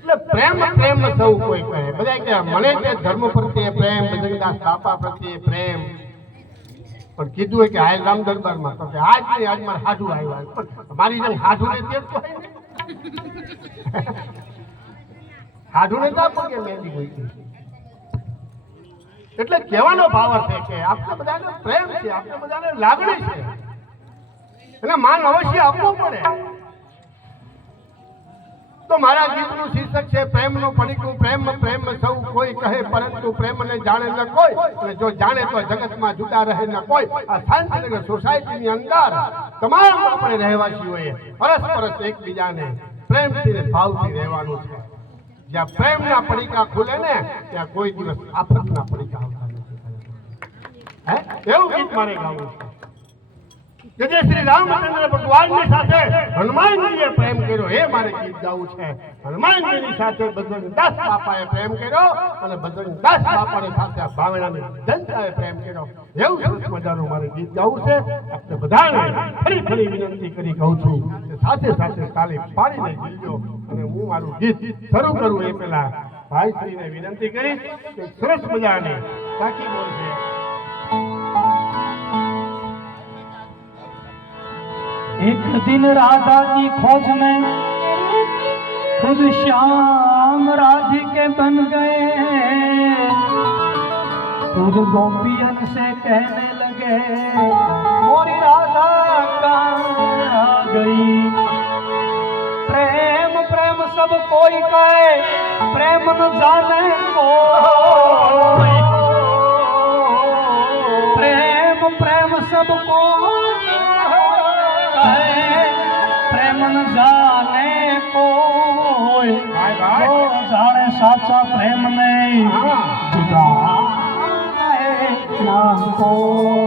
એટલે પ્રેમ પ્રેમ સૌ કોઈ કહે બધા કે મને કે ધર્મ પ્રત્યે પ્રેમ બજરંગદાસ બાપા પ્રત્યે પ્રેમ પણ કીધું હોય કે હાલ રામ દરબારમાં તો કે આજ નહીં આજ મારા હાડું આવ્યા પણ મારી જેમ હાડું ને તેજ તો હાડું ને તા પગે મહેંદી હોય એટલે કહેવાનો ભાવ છે કે આપણે બધાને પ્રેમ છે આપણે બધાને લાગણી છે એને માન અવશ્ય આપવું પડે તો મારા ગીતનું શીર્ષક છે પ્રેમનું પડીકું. પ્રેમ પ્રેમ સૌ કોઈ કહે પરંતુ પ્રેમને જાણે ન કોઈ, અને જો જાણે તો જગતમાં જુદા રહે ન કોઈ. આ શાંતિનગર સોસાયટીની અંદર તમામ આપણે રહેવાસીઓએ પરસ્પર એકબીજાને પ્રેમથી ને ભાવથી રહેવાનું છે. જ્યાં પ્રેમના પડીકા ખુલે ને ત્યાં કોઈ દિવસ આફતના પડીકા આવતા નથી. એવું ગીત મારે ગાવું છે કે જે શ્રી રામચંદ્ર ભગવાનની સાથે હનુમાનજીએ પ્રેમ કર્યો, એ મારે ગીત ગાવું છે. હનુમાનજીની સાથે બજરંગદાસ બાપાએ પ્રેમ કર્યો અને બજરંગદાસ બાપાની સાથે ભાવનાની જનતાએ પ્રેમ કર્યો. એવું સરસ મજાનું મારે ગીત ગાવું છે. આપણે બધાને ફરી ફરી વિનંતી કરી કહું છું કે સાથે સાથે તાલી પાડીને જીલજો. અને હું મારું ગીત શરૂ કરું એ પહેલા ભાઈશ્રીને વિનંતી કરીશ કે સરસ મજાની સાકી બોલ છે. एक दिन राधा की खोज में खुद श्याम राधिके बन गए, खुद गोपियन से कहने लगे मोरी राधा कहाँ गई. प्रेम प्रेम सब कोई कहे प्रेम न जाने कोई, प्रेम प्रेम सब कोई प्रेम न जाने कोई, जो जाने साचा प्रेम नहीं जुदा है ना कोई.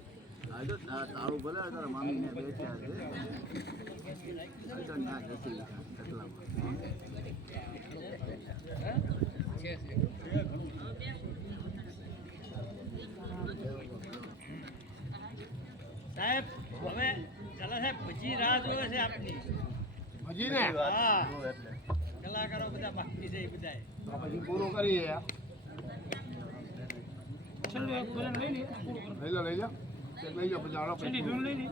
તારું ભલે તારા મામી ને બેઠા છે ના જતી સાહેબ હવે ચાલો સાહેબ ભજી રાહ જોવે છે આપની હજી ને હા કલાકારો બધા બાકી છે એ બધા પછી પૂરું કરીએ યાર. છેલ્લું એક ભજન લઈ લે લઈ લો એક લઈ જાઓ પછી આનો છેલ્લી ધૂન લઈ લે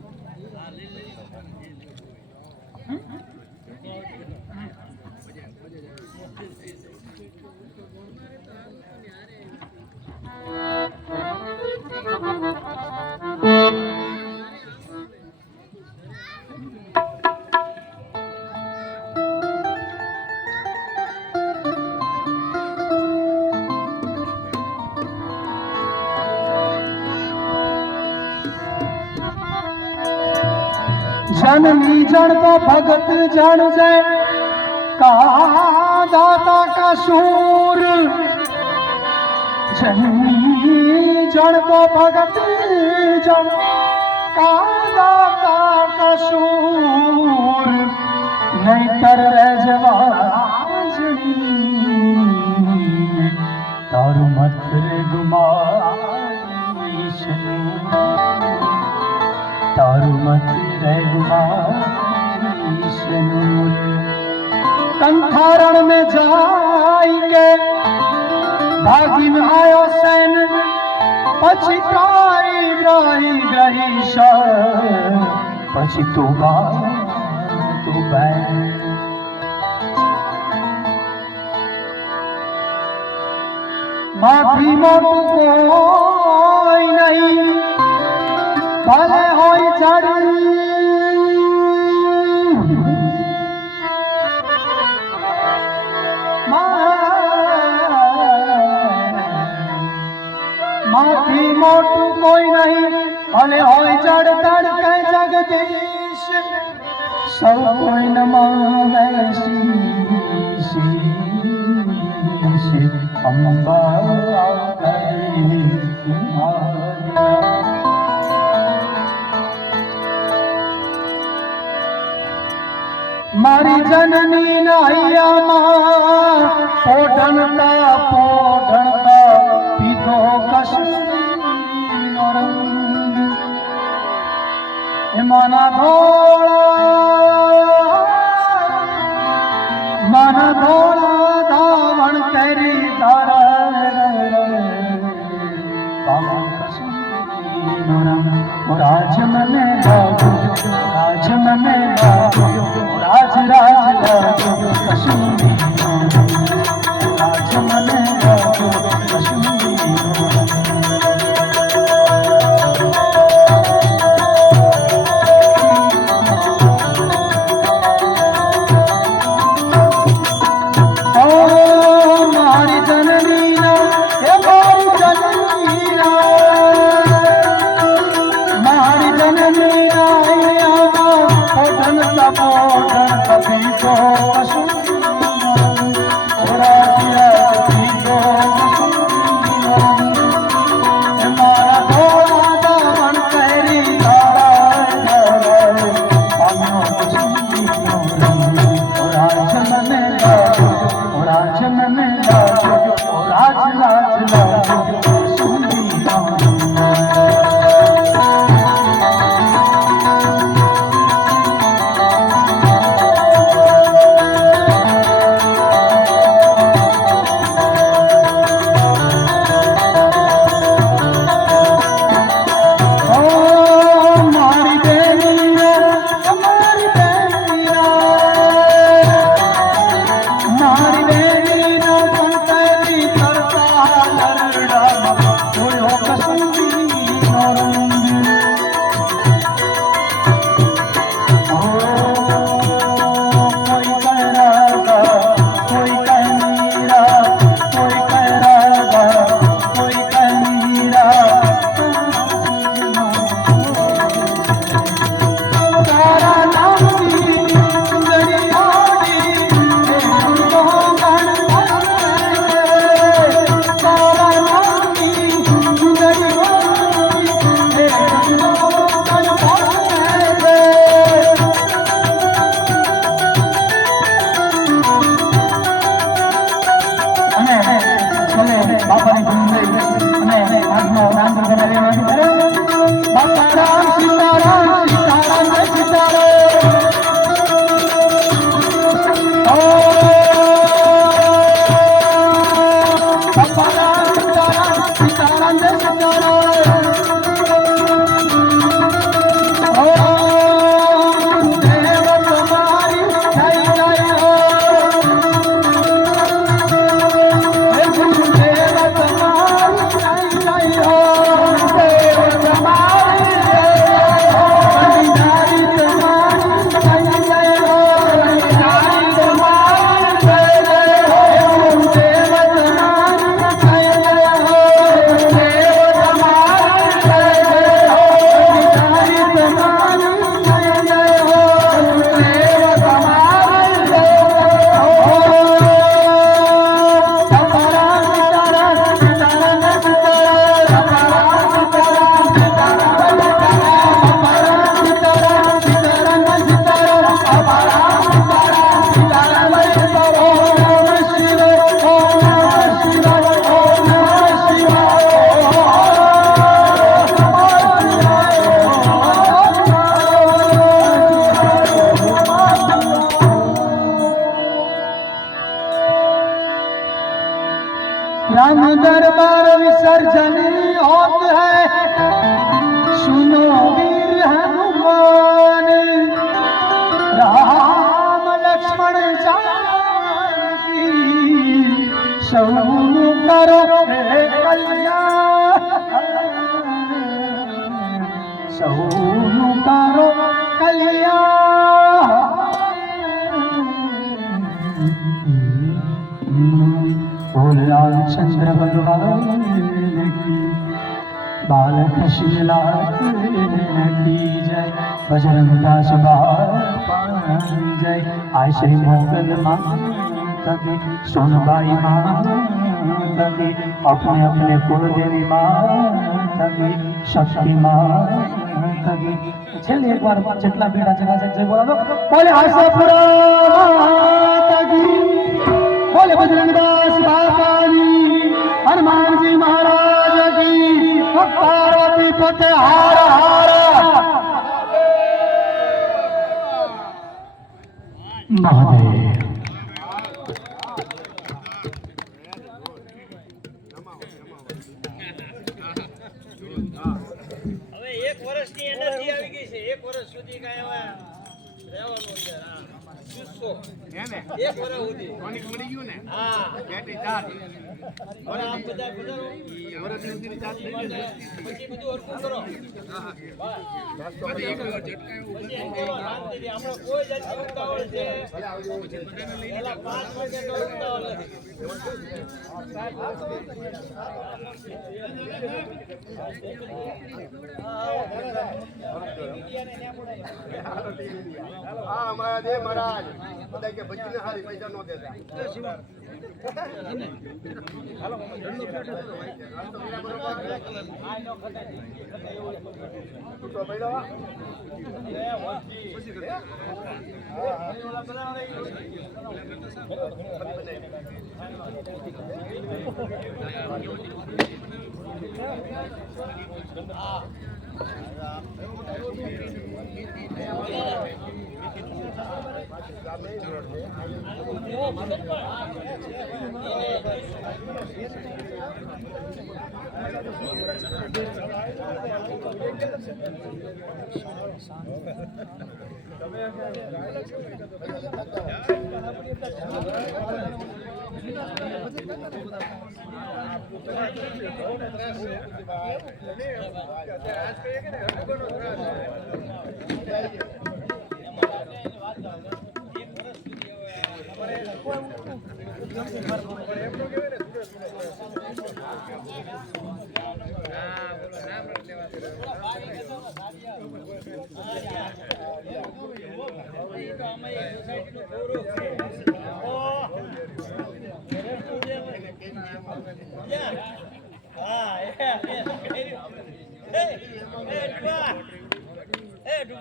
जननी जन तो भगत जन जय का दाता का सूर जननी जन तो भगत जन का दाता का सूर नैतर रजवाजनी तारु मत रे गुमाईश तारु मत रे गुमाईश कंथारण में जाएंगे भागी में आयो सैन पछी काई ग्राही ग्रहीश पछी तू बैन माफी मोटू कोई नहीं भले होई चढ़ी माफी मोटू कोई नहीं भले होई चढ़ तड़ के जगदीश सब कोई नमावे शीश મારી જનની નૈયામાં પોઢણતા પોઢણતા પીધો કશ્મીરનો રંગ એ માના ધોળા ધાવણ કરી રાજ મને રાજ મને રાજ રાજ કશ્મીર રાજ મને મારી જનની એ મારી જનની મારી જનની પોઢન પીતો राम दरबार विसर्जन होत है, सुनो वीर हनुमान, राम लक्ष्मण जानकी सौनु करो हे कल्याण, सौनु करो कल्याण। रामचंद्र भगवान की, बालक श्री लाल की जय, बजरंग दास जय, आय श्री मोगल माँ कभी सोनबाई माँ माता की, अपने अपने कुलदेवी माता की, शक्ति माता की। छेल्ले एक बार जेटला बेटा चकाचक जय बोला दो। बोले आशापुरा माता की, बोले बजरंगदास बाबा की, हनुमान जी महाराज की, पार्वती पते हार हार महादेव। હવે એક વર્ષની એનર્જી આવી ગઈ છે. એક વર્ષ સુધી કાંઈ હવે રહેવાનું છે. હા. જુસ્સો. એક વર્ષ સુધી. હા. હવે આપ બધા પધારો. પછી બધું હરખું કરો. પછી એમ બોલો શાંતિથી. આપણે કોઈ જાતની ઉતાવળ છે. પેલા 5 વાગે તો ઉતાવળ નથી. હા અમારા જય મહારાજ બધા કે ભજીને હારી પૈસા નો દેતા તો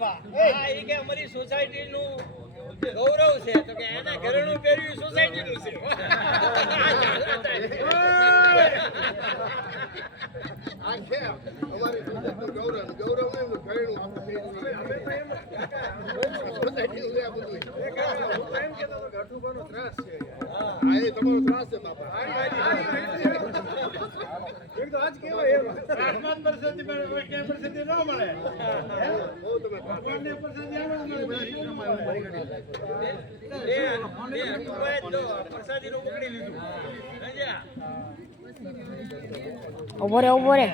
ભાઈ અમારી સોસાયટી નું ગૌરવ છે તો કે એના ઘરેણું પહેર્યું સોસાયટી નું છે. અમારી ગૌરવ ગૌરવ ને ઘરેણું ત્રાસ છે. હા એ તમારો ત્રાસ છે બાપા. એક તો આજ કેવાય આસમાન પર સંતિ પર કે પર સંતિ ન મળે. બહુ તમે ભગવાનને પર સંતિ આવે ને પ્રસાદી નું પકડી લીધું. ઉભો રે